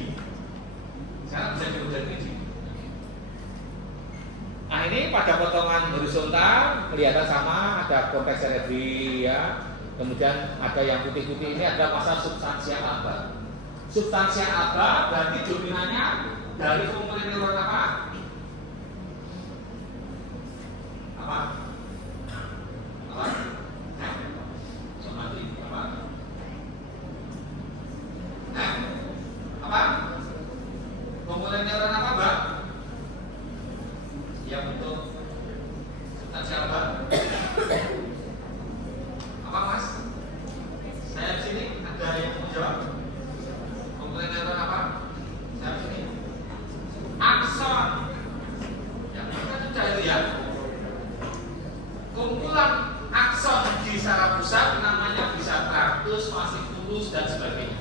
Sekarang bisa di modern PD. Nah ini pada potongan horizontal kelihatan sama, ada korteks cerebri ya. Kemudian ada yang putih-putih ini adalah masa substansia alba. Substansia alba berarti dominannya dari komponen neuron apa? Apa? Apa? Somati apa? Apa? Komponen neuron apa, Mbak? Yang untuk substansia alba? Apa Mas? Saya di sini ada yang mau jawab? Komponen neuron apa? Saya di sini. Akson. Ya, kita sudah itu ya. Kumpulan akson di saraf pusat namanya bisa traktus, fasciculus dan sebagainya.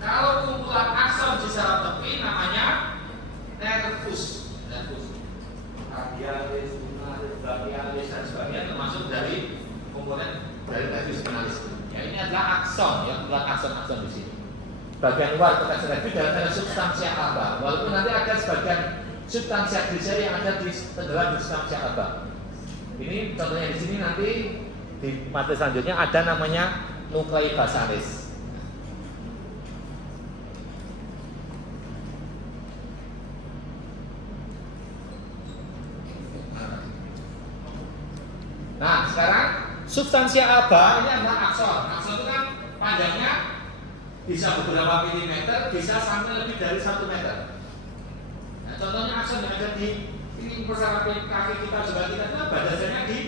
Kalau kumpulan akson di saraf tepi namanya nervus. Radialis, lunaris, brachialis dan sebagainya termasuk dari komponen dari nervus spinalis. Ya ini adalah akson ya, kumpulan akson di sini. Bagian luar korteks cerebri dan ada substansia alba. Walaupun nanti ada sebagian substansia grisel yang ada di dalam substansia alba. Ini contohnya di sini nanti di materi selanjutnya ada namanya nuklei basalis. Nah sekarang substansia alba ini adalah akson. Akson itu kan panjangnya bisa beberapa milimeter, bisa sampai lebih dari 1 meter. Nah, contohnya akson yang ada di ini persarafin kaki kita juga kita itu batasannya di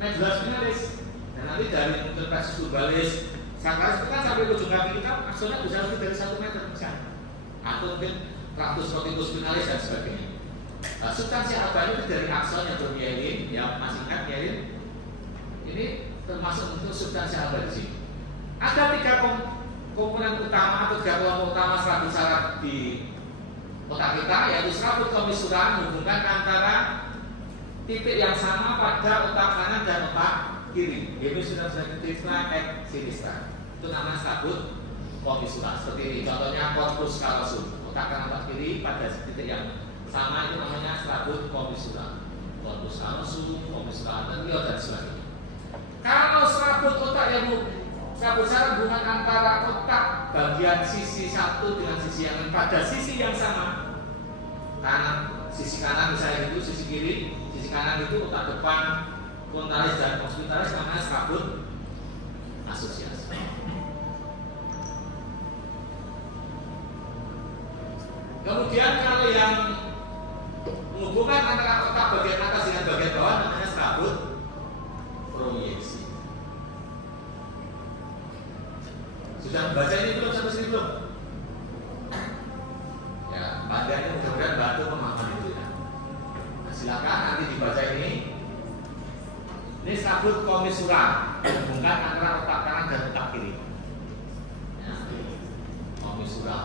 medulla spinalis. Dan nanti dari mungkin plexus lumbalis, sacralis itu kan sampai ujung kaki kita aksonnya bisa lebih dari 1 meter misalnya. Atau mungkin tractus corticus spinalis dan sebagainya. Nah, substansi alba itu dari akson yang bermielin, ya masih ingat mielin? Ini termasuk untuk substansi alba di sini. Ada 3 komponen utama atau 3 kelompok utama serabut saraf di otak kita, yaitu serabut komisuran menghubungkan antara titik yang sama pada otak kanan dan otak kiri. Ini sudah sinistra et sinistra. Itu namanya serabut komisuran. Seperti ini, contohnya corpus callosum. Otak kanan otak kiri pada titik yang sama itu namanya serabut komisuran. Corpus callosum, komisuran anterior dan sebagainya. Kalau serabut otak yang serabut saraf hubungan antara otak bagian sisi satu dengan sisi yang lain pada sisi yang sama, kanan, sisi kanan misalnya itu, sisi kiri, sisi kanan itu otak depan, frontalis dan occipitalis, namanya serabut asosiasi. Kemudian kalau yang menghubungkan antara otak bagian atas dengan bagian bawah namanya serabut proyeksi. Sudah membaca ini belum sampai sini belum? Ya, panjangnya mudah-mudahan bantu pemahaman itu ya. Nah, silakan nanti dibaca ini. Ini serabut komisuran menghubungkan antara otak kanan dan otak kiri. Ya, komisuran.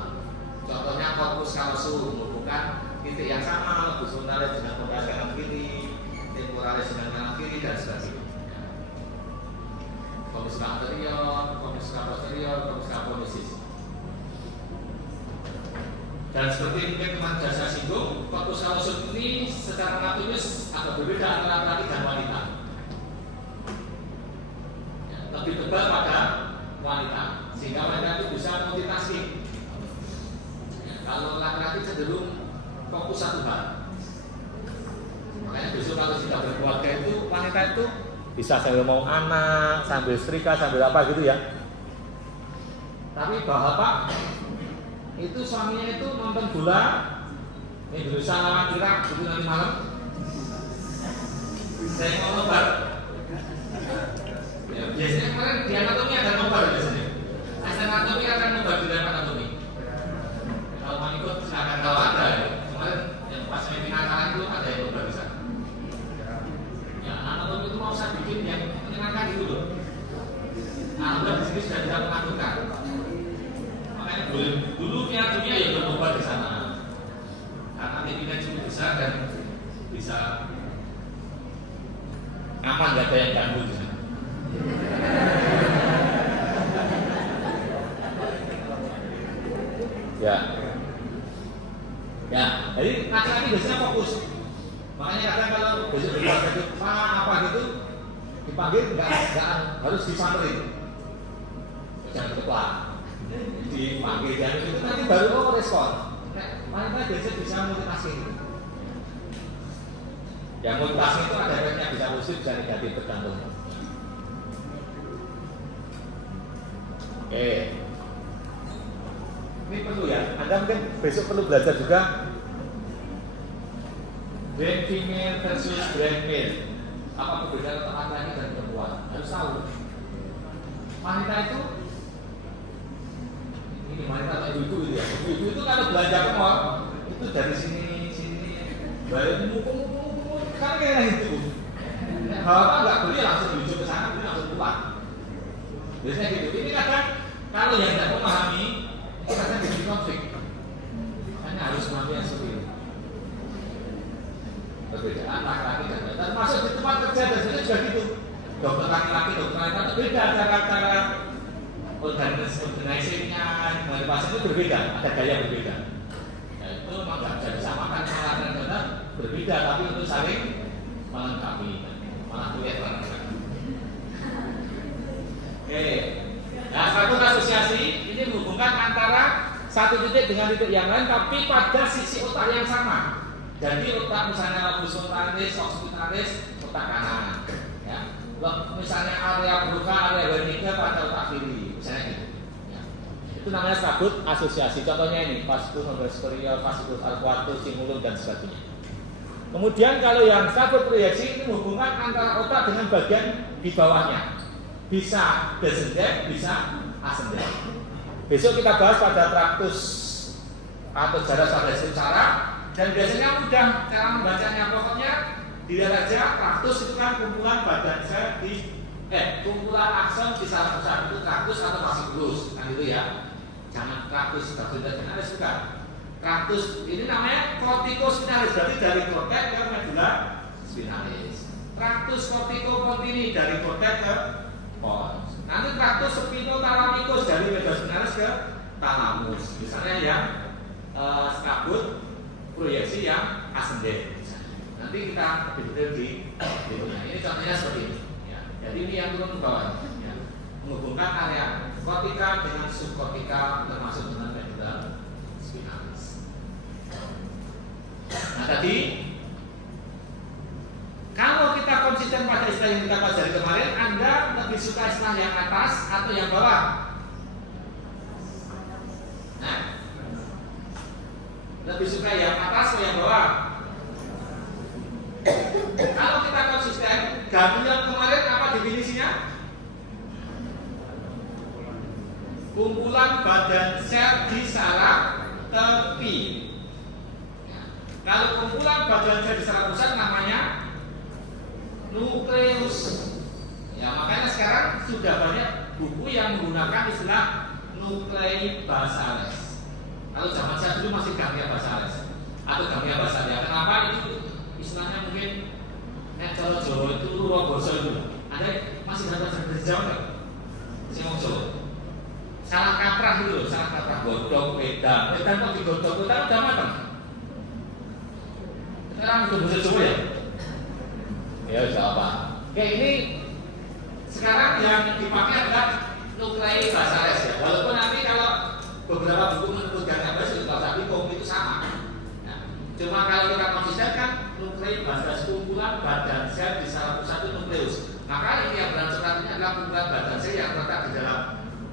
Contohnya corpus callosum menghubungkan titik yang sama, lobus frontalis dengan frontalis kanan kiri, temporalis dengan kanan kiri dan sebagainya. Komisuran anterior, komisuran posterior, komisuran promisis. Dan seperti mungkin teman jasa singgung, corpus callosum ini secara anatomis agak berbeda antara laki dan wanita. Ya, lebih tebal pada wanita, sehingga wanita itu bisa multitasking. Ya, kalau laki-laki cenderung fokus satu hal. Makanya besok kalau sudah berkeluarga itu wanita itu bisa sambil mau anak, sambil setrika, sambil apa gitu ya. Tapi bapak itu suaminya itu nonton bola Indonesia lawan Irak itu nanti malam. Saya mau nobar. Ya, biasanya kemarin di anatomi ada nobar biasanya. Anatomi akan nobar di dalam anatomi. Kalau mau ikut silakan kalau ada. Kemarin yang pas semifinal itu ada yang nobar di sana. Anatomi itu mau saya bikin yang menyenangkan gitu loh. Nah, udah di sini sudah tidak menakutkan. Makanya dulu Piala Dunia ya berlomba di sana. Karena TV-nya cukup besar dan bisa aman, nggak ada yang ganggu di sana. Ya, jadi laki-laki biasanya fokus. Makanya kadang kalau besok berkeluarga itu apa gitu dipanggil nggak harus disamperin, jangan kepala dipanggil dan itu nanti baru mau respon. Wanita biasanya bisa multitasking. Yang multitasking itu ada efeknya, bisa positif bisa negatif tergantung. Oke, ini perlu ya. Anda mungkin besok perlu belajar juga brain female versus brain male. Apa perbedaan otak laki-laki dan perempuan? Harus tahu. Wanita itu, ini wanita atau ibu-ibu itu ya. Ibu-ibu itu kalau belanja ke mall itu dari sini balik mukul kan kayak gitu. Bapak nggak beli langsung menuju ke sana, beli langsung pulang. Biasanya gitu. Ini kadang kalau yang tidak memahami, itu kadang jadi konflik. Hanya harus memahami yang seperti itu. Perbedaan laki-laki dan wanita, termasuk di tempat kerja dan sebagainya juga gitu. Dokter laki-laki, dokter wanita beda cara organisasinya, mengenai pasien itu berbeda, ada gaya berbeda. Ya, itu memang nggak bisa disamakan laki-laki dan wanita berbeda, tapi untuk saling melengkapi, malah kuliah bareng-bareng. Oke, nah serabut asosiasi ini menghubungkan antara satu titik dengan titik yang lain, tapi pada sisi otak yang sama. Jadi otak misalnya lobus frontalis, occipitalis, otak kanan, ya. Misalnya area bruca, area wernicke pada otak kiri, misalnya gitu. Ya. Itu namanya serabut asosiasi. Contohnya ini, vastus superior, vastus arcuatus, cingulum dan sebagainya. Kemudian kalau yang serabut proyeksi ini menghubungkan antara otak dengan bagian di bawahnya. Bisa descendent, bisa ascendent. Besok kita bahas pada traktus atau jarak pada saraf. Dan biasanya mudah cara Dilihat aja, traktus itu kan kumpulan badan sel kumpulan akson di saraf pusat itu traktus atau fasciculus, kan itu ya. Jangan traktus spinalis bukan. Traktus ini namanya corticospinalis, berarti dari korteks ke medulla spinalis. Traktus corticopontini dari korteks ke pons. Nanti traktus spinothalamikus dari medulla spinalis ke talamus. Misalnya yang skabut proyeksi yang ascendent. Nanti kita lebih detail di videonya. Ini contohnya seperti ini. Ya. Jadi ini yang turun ke bawah. Ya. Menghubungkan area kortika dengan subkortika termasuk dengan medulla spinalis. Nah tadi kalau kita konsisten pada istilah yang kita pelajari kemarin, Anda lebih suka istilah yang atas atau yang bawah? Nah, lebih suka yang atas atau yang bawah? Kalau kita konsisten, ganglion kemarin apa definisinya? Kumpulan badan sel di saraf tepi. Kalau kumpulan badan sel di saraf pusat namanya nukleus. Ya, makanya sekarang sudah banyak buku yang menggunakan istilah nuklei basales. Kalau zaman saya dulu masih ganglia basales atau ganglia basalia. Kenapa itu istilahnya mungkin kalau Jawa itu Purwoboso itu. Ada masih ada bahasa Jawa nggak? Saya mau Jawa. Salah kaprah dulu, salah kaprah godok wedang. Wedang kok digodok, wedang udah matang. Sekarang udah bahasa Jawa ya? Ya udah apa? Kayak ini sekarang yang dipakai adalah nuklei basales ya. Walaupun nanti kalau beberapa buku menyebutkan apa sih tapi itu sama. Nah, cuma kalau kita konsisten kan nuklei basales kumpulan badan sel di saraf pusat itu nukleus. Maka ini yang berat ini adalah kumpulan badan sel yang terletak di dalam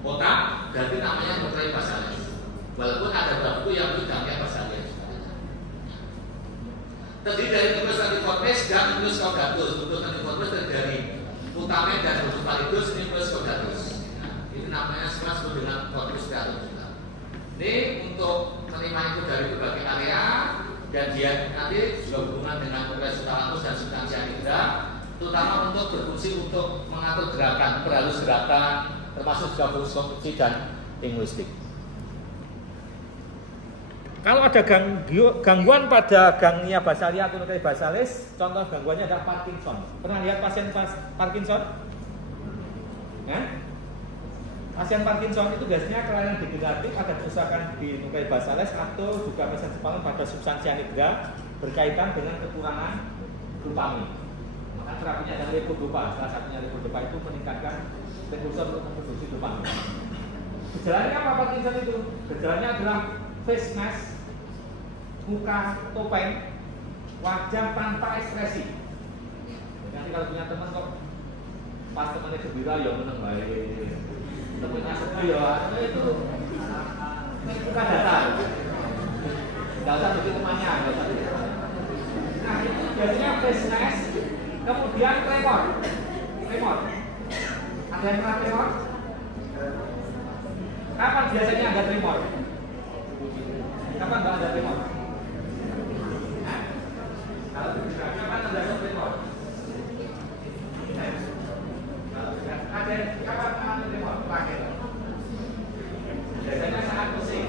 otak, berarti namanya nuklei basales. Walaupun ada beberapa buku yang tidak basalia. Terdiri dari nukleus anticortex dan nukleus caudatus. Nukleus anticortex terdiri dari putamen dan nukleus pallidus, nukleus caudatus. Nah, ini namanya disebut dengan cortex striatum juga. Ini untuk menerima itu dari berbagai area dan dia nanti juga hubungan dengan nukleus thalamus dan substansia nigra, terutama untuk berfungsi untuk mengatur gerakan, perhalus gerakan, termasuk juga fungsi dan linguistik. Kalau ada gangguan pada ganglia basalia atau nuklei basales, contoh gangguannya ada Parkinson. Pernah lihat pasien Parkinson? Pasien Parkinson itu biasanya kelainan degeneratif, ada kerusakan di nuklei basales atau juga mesencephalon pada substansia nigra berkaitan dengan kekurangan dopamin. Maka terapinya ada levodopa. Salah satunya levodopa itu meningkatkan prekursor untuk memproduksi dopamin. Gejalanya apa Parkinson itu? Gejalanya adalah face mask, muka topeng, wajah tanpa ekspresi. Nanti kalau punya teman kok pas temannya gembira ya meneng baik, temannya sedih ya itu bukan datar. Tidak usah lebih temannya. Nah itu biasanya face mask, kemudian tremor. Ada yang pernah tremor? Kapan biasanya ada tremor? Kapan nggak ada tremor? Kalau kapan ada tremor? Ada kapan ada tremor? Terakhir. Biasanya saat pusing.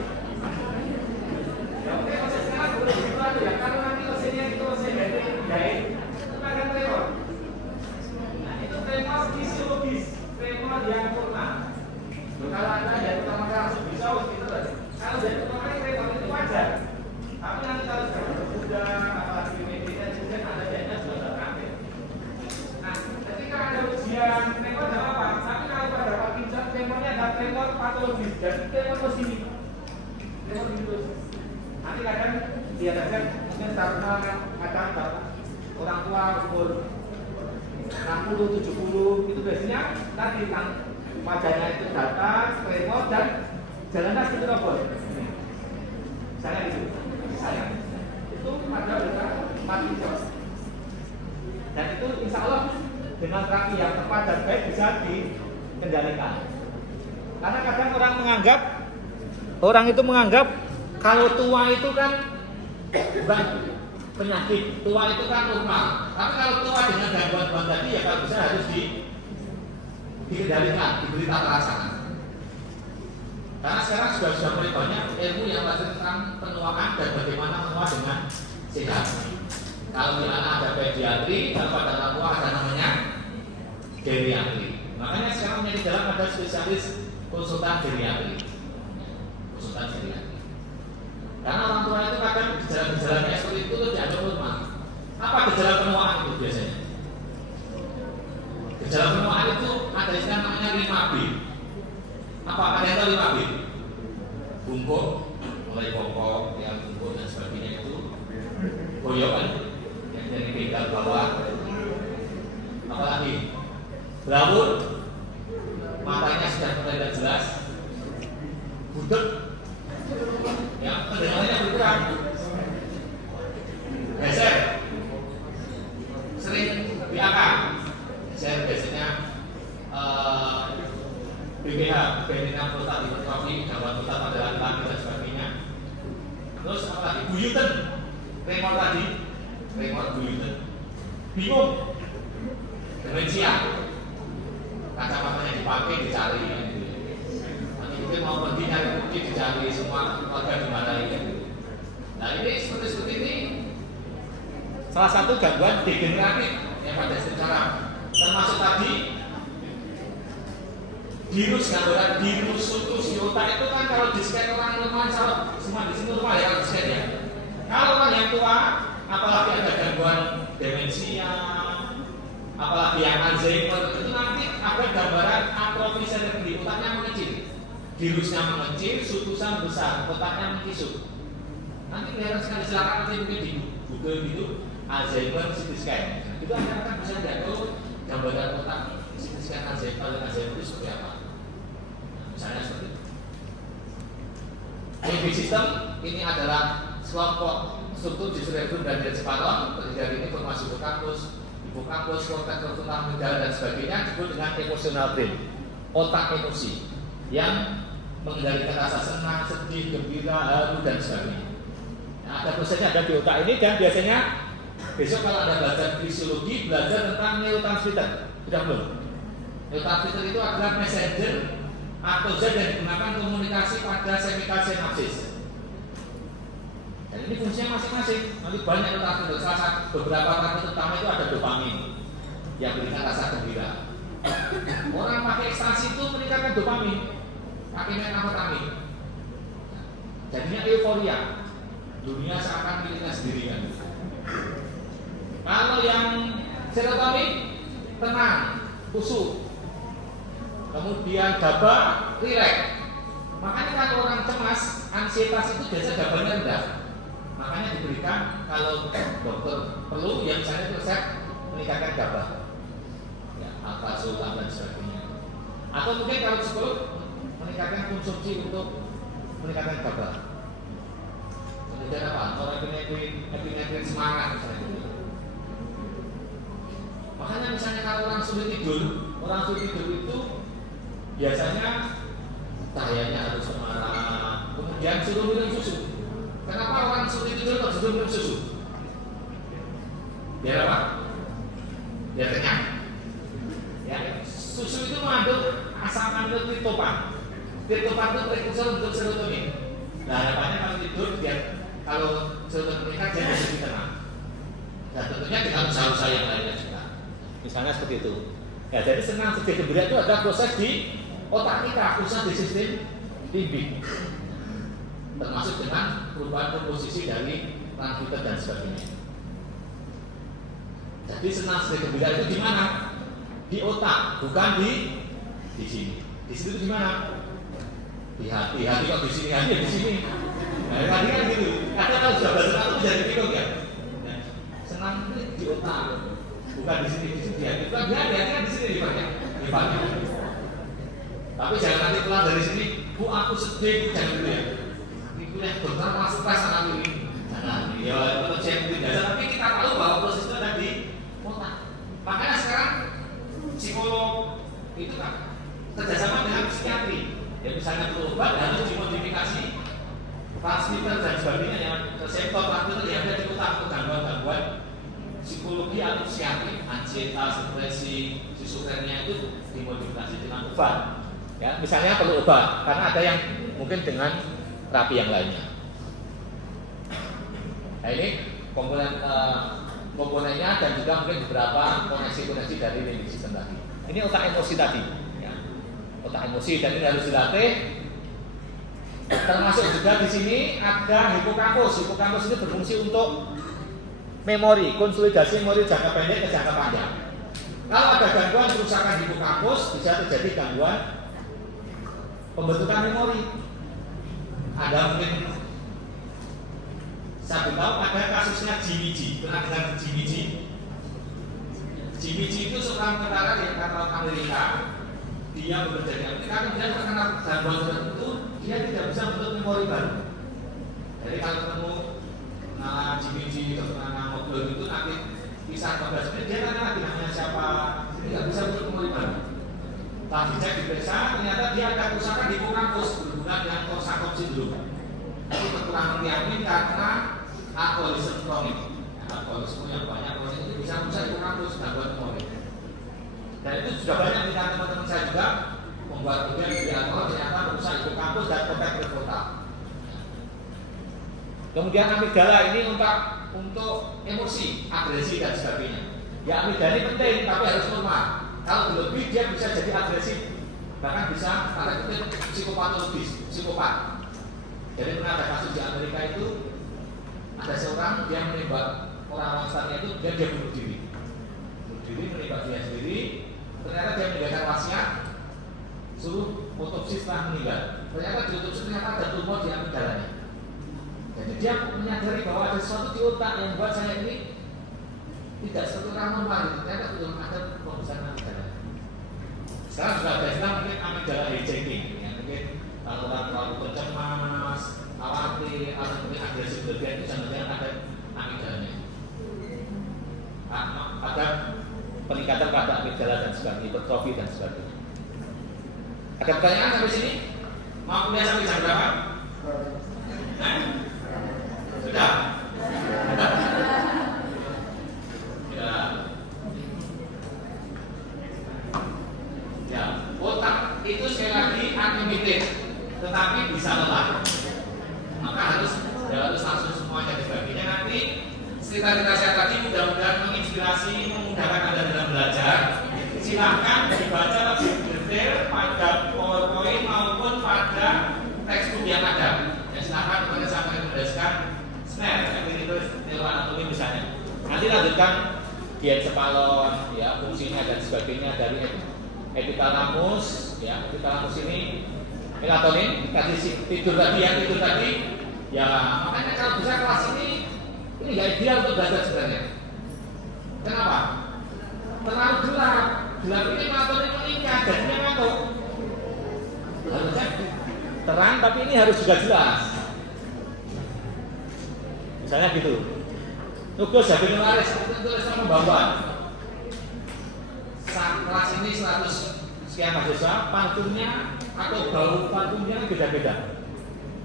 Ya oke, proses sekarang boleh gitu aja ya. Kalau nanti mesinnya itu mesin jahit, itu akan tremor. Nah itu tremor fisiologis, tremor yang formal. Kalau anda dari pertama kali langsung bisa, gitu kan? Kalau dari pertama kali tremor itu wajar. Tapi nanti kalau sudah bermuda, apalagi media juga ada jadinya sudah terakhir. Nah, ketika ada ujian tremor tidak apa. Tapi kalau pada Parkinson tremornya ada tremor patologis, jadi tremor kesini, tremor gitu. Nanti kadang dia saja mungkin karena kadang orang tua umur 60, 70 itu biasanya tadi wajahnya itu datar, tremor dan jalannya seperti robot. Misalnya gitu. Itu adalah Parkinson. Dan itu insya Allah dengan terapi yang tepat dan baik bisa dikendalikan. Karena kadang orang itu menganggap kalau tua itu kan penyakit tua itu kan normal. Tapi kalau tua dengan gangguan tadi ya kalau bisa harus dikendalikan, diberi tata laksana. Karena sekarang sudah mulai banyak ilmu yang belajar tentang penuaan dan bagaimana menua dengan sehat. Kalau di anak ada pediatri, kalau pada orang tua ada namanya geriatri. Makanya sekarang menjadi dalam ada spesialis konsultan geriatri. Konsultan geriatri. Karena orang tua itu kadang gejala-gejalanya seperti itu dianggap normal. Apa gejala penuaan itu biasanya? Gejala penuaan itu ada istilah namanya 5B. Apa ada yang tahu 5B? Bungkuk, mulai bongkok, yang bungkuk dan sebagainya itu goyokan, yang dari pinggang bawah. Apalagi berambut, matanya sudah mulai tidak jelas, budek, yang pendengarannya berkurang, geser, sering BAK, geser biasanya BPH, benigna prostatic hypertrophy, gangguan prostat pada laki-laki dan sebagainya. Terus apa lagi? Buyuten, tremor tadi, tremor buyuten, bingung, demensia, kacamatanya dipakai dicari, nanti mungkin mau pergi nyari bukti dicari, semua keluarga dimarahi. Nah ini seperti ini salah satu gangguan degeneratif yang pada secara termasuk tadi virus, gambaran virus sutus di otak itu kan kalau di scan orang normal semua di sini normal ya kalau di scan ya. Kalau orang yang tua, apalagi ada gangguan demensia, apalagi yang Alzheimer, itu nanti ada gambaran atrofi serebri, otaknya mengecil, virusnya mengecil, sutusan besar, otaknya mengkisut. Nanti kelihatan sekali silakan nanti mungkin di Google gitu, Alzheimer CT scan. Itu akan bisa jatuh gambaran otak CT scan Alzheimer itu seperti apa. Misalnya seperti itu. Limbic system ini adalah kelompok struktur di cerebrum dan encefalon terdiri dari informasi hippocampus, korteks frontal amigdala dan sebagainya, disebut dengan emotional brain, otak emosi yang mengendalikan rasa senang, sedih, gembira, haru dan sebagainya. Nah, ada prosesnya ada di otak ini dan biasanya besok kalau Anda belajar fisiologi belajar tentang neurotransmitter, sudah belum? Neurotransmitter itu adalah messenger atau zat yang digunakan komunikasi pada chemical synapses. Dan ini fungsinya masing-masing. Nanti banyak neurotransmitter. Salah satu beberapa transmitter utama itu ada dopamin yang memberikan rasa gembira. Orang pakai ekstasi itu meningkatkan dopamin, pakai metamfetamin. Jadinya euforia. Dunia seakan miliknya sendiri kan. Kalau yang serotonin tenang, khusyuk. Kemudian GABA rileks. Makanya kalau orang cemas, ansietas itu biasa GABA-nya rendah. Makanya diberikan kalau dokter perlu yang misalnya resep meningkatkan GABA, ya, alfa sultan dan sebagainya. Atau mungkin kalau psikolog meningkatkan konsumsi untuk meningkatkan GABA. Kemudian apa? Norepinefrin semangat misalnya. Makanya misalnya kalau orang sulit tidur itu biasanya cahayanya harus semarang, kemudian suruh minum susu. Kenapa orang sulit tidur kok suruh minum susu? Biar apa? Biar kenyang. Ya, susu itu mengandung asam amino triptofan. Triptofan itu prekursor untuk serotonin. Nah, harapannya kalau tidur biar kalau serotonin meningkat dia lebih tenang. Dan tentunya dengan usaha-usaha yang lainnya juga. Misalnya seperti itu. Ya, jadi senang, sedih, gembira itu ada proses di otak kita, khususnya di sistem limbik, termasuk dengan perubahan komposisi dari transmitter dan sebagainya. Jadi senang, sedih, gembira itu di mana? Di otak, bukan di sini. Di situ di mana? Di hati. Hati kok di sini? Hati ya di sini. Nah, tadi kan gitu. Karena kalau sudah belajar itu jadi bingung ya. Nah, senang itu di otak, bukan di sini. Di hati. Bukan di hati kan di sini dipakai. Tapi jangan nanti pulang dari sini, Bu aku sedih, jangan dulu ya. Itu yang benar masuk kelas anak ini. Jangan. Ya itu cek dasar. Tapi kita tahu bahwa proses itu ada di otak. Makanya sekarang psikolog itu kan kerjasama dengan psikiatri. Ya misalnya obat harus dimodifikasi transmitter dan sebagainya yang reseptor transmitter yang ada di otak untuk gangguan kita depresi, schizofrenia itu dimodifikasi dengan obat. Ya, misalnya perlu obat karena ada yang mungkin dengan terapi yang lainnya. Nah ini komponennya dan juga mungkin beberapa koneksi-koneksi dari limbic system tadi. Ini otak emosi tadi, ya. Otak emosi dan ini harus dilatih. Termasuk juga di sini ada hipokampus. Hipokampus ini berfungsi untuk memori, konsolidasi memori jangka pendek ke jangka panjang. Kalau ada gangguan kerusakan hipokampus, bisa terjadi gangguan pembentukan memori. Ada mungkin saya tahu ada kasusnya Jimmy G. Pernah dengar Jimmy G? Jimmy G itu seorang tentara yang kapal Amerika. Dia bekerja di Amerika, kemudian terkena gangguan tertentu, dia tidak bisa membentuk memori baru. Jadi kalau ketemu Jimmy G atau nama mobil itu nanti bisa 15 menit, dia tanya lagi namanya siapa, tidak bisa membentuk memori baru. Tapi dicek diperiksa, ternyata dia ada kerusakan di hipokampus berhubungan dengan Korsakoff syndrome. Itu kekurangan vitamin karena alkoholisme kronik. Alkoholisme yang banyak itu bisa merusak hipokampus, gangguan memori. Dan itu sudah banyak dengan teman-teman saya juga membuat kemudian di alkohol ternyata merusak hipokampus dan korteks prefrontal. Kemudian amigdala ini untuk emosi, agresi dan sebagainya. Ya amigdala ini penting tapi harus normal. Kalau berlebih dia bisa jadi agresif, bahkan bisa tanda kutip psikopatologis, psikopat. Jadi pernah ada kasus di Amerika itu ada seorang yang menembak orang-orang sekitarnya itu dan dia bunuh diri. Bunuh diri, menembak dia sendiri. Ternyata dia meninggalkan wasiat, suruh otopsi setelah meninggal. Ternyata di otopsi ternyata ada tumor di amigdalanya. Jadi dia menyadari bahwa ada sesuatu di otak yang membuat saya ini tidak seperti orang normal. Ternyata belum ada pembesaran amigdala. Sekarang sudah ada istilah mungkin amigdala hijacking, yang mungkin kalau orang terlalu bercemas, khawatir, atau mungkin agresif berlebihan itu jangan-jangan ada amigdalanya. Ada peningkatan pada amigdala dan sebagainya, hipertrofi dan sebagainya. Ada pertanyaan sampai sini? Mau kuliah sampai jam berapa? Sudah? Ya. Ya, otak itu sekali lagi unlimited, tetapi bisa lelah. Maka harus langsung semuanya dan sebagainya. Nanti cerita-cerita saya tadi mudah-mudahan menginspirasi, memudahkan Anda dalam belajar. Silahkan dibaca lebih detail pada PowerPoint maupun pada textbook yang ada. Ya, silahkan kepada saya merekomendasikan SNAP, aktivitas neuroanatomi misalnya. Nanti lanjutkan diencephalon, ya fungsinya dan sebagainya dari epithalamus, ya epithalamus ini melatonin, tadi tidur tadi, ya makanya kalau bisa kelas ini nggak ideal untuk belajar sebenarnya. Kenapa? Terlalu gelap ini melatonin meningkat, jadinya ngantuk. Harusnya terang, tapi ini harus juga jelas. Misalnya gitu. Nugas jadi menarik tulis sama pembawaan. Kelas ini 100 sekian mahasiswa, pantunnya atau bau pantunnya beda-beda.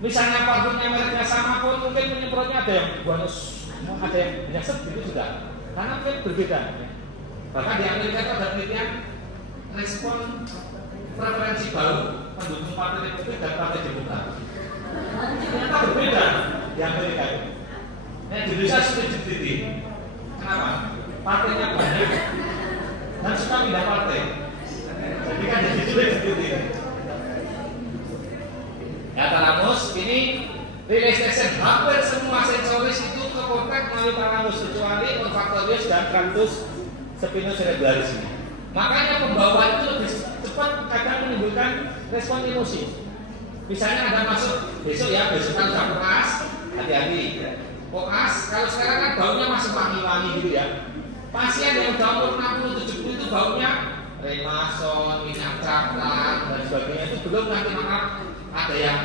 Misalnya parfumnya mereknya sama pun mungkin penyemprotnya ada yang bonus, ada yang menyesat gitu sudah. Karena mungkin berbeda. Bahkan di Amerika itu ada penelitian respon preferensi bau pendukung partai Republik dan partai Demokrat. Ternyata berbeda di Amerika itu. Nah, di Indonesia sudah diteliti. Kenapa? Partainya banyak dan suka pindah partai. Jadi kan jadi sudah diteliti. Ya, talamus ini relaxation, hampir semua sensoris itu ke korteks melalui talamus kecuali olfaktorius dan tractus spinocerebralis ini. Makanya pembawaan itu lebih cepat kadang menimbulkan respon emosi. Misalnya Anda masuk besok kan sudah koas, hati-hati. Koas, kalau sekarang kan baunya masih wangi-wangi gitu ya. Pasien yang udah umur 60-70 itu baunya remason, minyak cakrat dan sebagainya itu belum nanti ada yang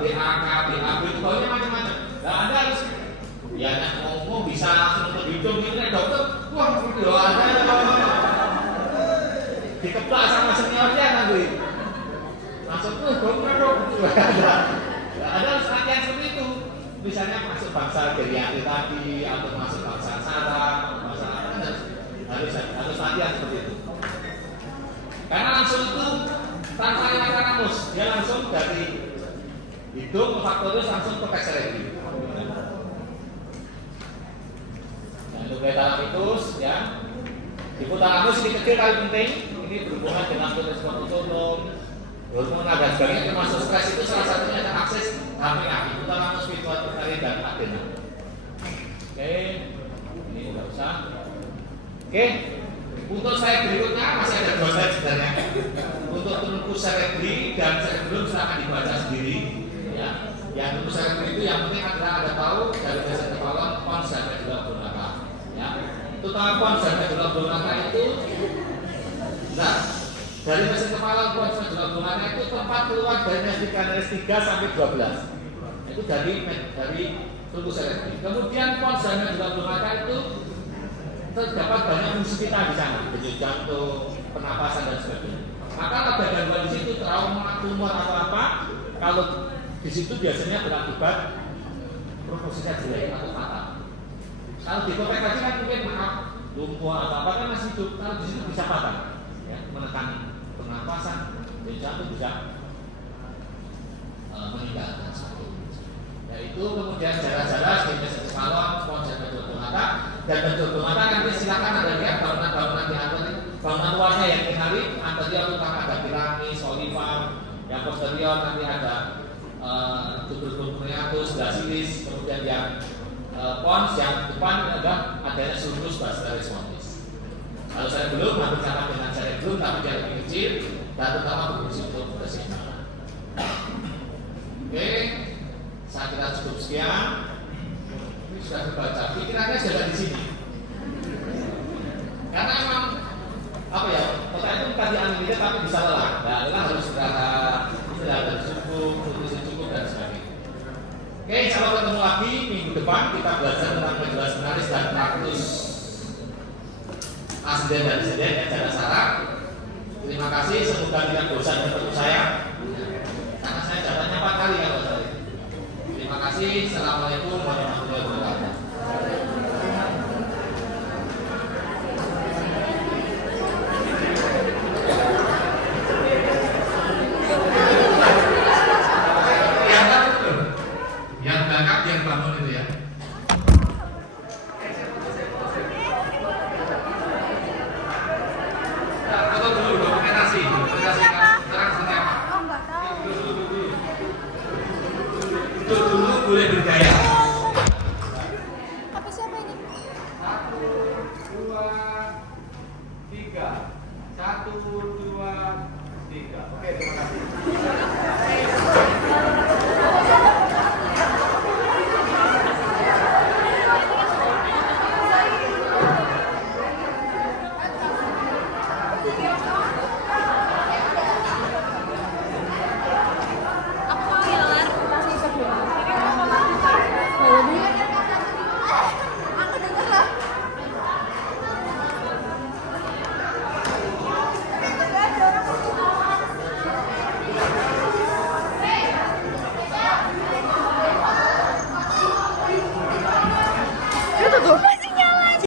BAK, BAB itu baunya macam-macam. Nah, Anda harus ya ngomong bisa langsung untuk hidung ini dokter, wah video Anda dikeplak sama seniornya nanti langsung baunya dok. Ada harus latihan seperti itu. Misalnya masuk bangsa geriatri tadi atau masuk bangsa saraf, harus latihan seperti itu. Karena langsung itu tanpa lewat kamus, dia langsung dari hitung ke faktorius langsung ke teks elektrik. Nah, untuk hipotalamus ya, hipotalamus ini kecil tapi penting. Ini berhubungan dengan respon otonom, hormon dan sebagainya, termasuk stres itu salah satunya ada akses HPA, hipotalamus pituitari dan adrenal. Oke, ini udah usah. Oke, untuk slide berikutnya masih ada 2 slide sebenarnya. Untuk trunkus cerebri dan cerebellum silahkan dibaca sendiri. Ya, yang trunkus cerebri itu yang penting adalah Anda tahu dari mesencephalon, pons dan medulla oblongata. Ya, terutama pons dan medulla oblongata itu, nah, dari mesencephalon, pons dan medulla oblongata itu tempat keluar dari membran kanalis 3 sampai 12. Itu dari trunkus cerebri. Kemudian pons dan medulla oblongata itu terdapat banyak fungsi kita di sana, denyut jantung, pernapasan dan sebagainya. Maka ada gangguan di situ, trauma, tumor atau apa, kalau di situ biasanya berakibat prognosinya jelek atau fatal. Kalau di kopek tadi kan mungkin maaf, lumpuh atau apa kan masih hidup, kalau di situ bisa fatal, ya, menekan pernapasan, denyut jantung bisa meninggal dan sebagainya. Yaitu kemudian jarak-jarak di mesencephalon, pons dan medulla oblongata. Dan medulla oblongata nanti silakan Anda lihat bangunan-bangunan di atas, bangunan luarnya yang menarik. Anterior utama ada piramis, olivar, yang posterior nanti ada tuberculum pneatus, gracilis, kemudian yang pons yang depan ada adanya sulcus basilaris montis. Kalau saya belum hampir sama dengan saya belum, tapi dia lebih kecil dan terutama berfungsi untuk keseimbangan. Oke, saya kira cukup sekian. Ini sudah dibaca. Pikirannya sudah di sini. Karena memang apa ya? Otak itu tadi analitik tapi bisa lelah. Nah, lelah harus istirahat cukup, nutrisi cukup dan sebagainya. Oke, kalau ketemu lagi minggu depan kita belajar tentang penjelasan menarik dan praktis asiden dan insiden yang jaga saraf. Terima kasih. Semoga tidak bosan bertemu saya. Karena saya jabatannya 4 kali kalau saya. Terima kasih. Assalamualaikum warahmatullahi wabarakatuh.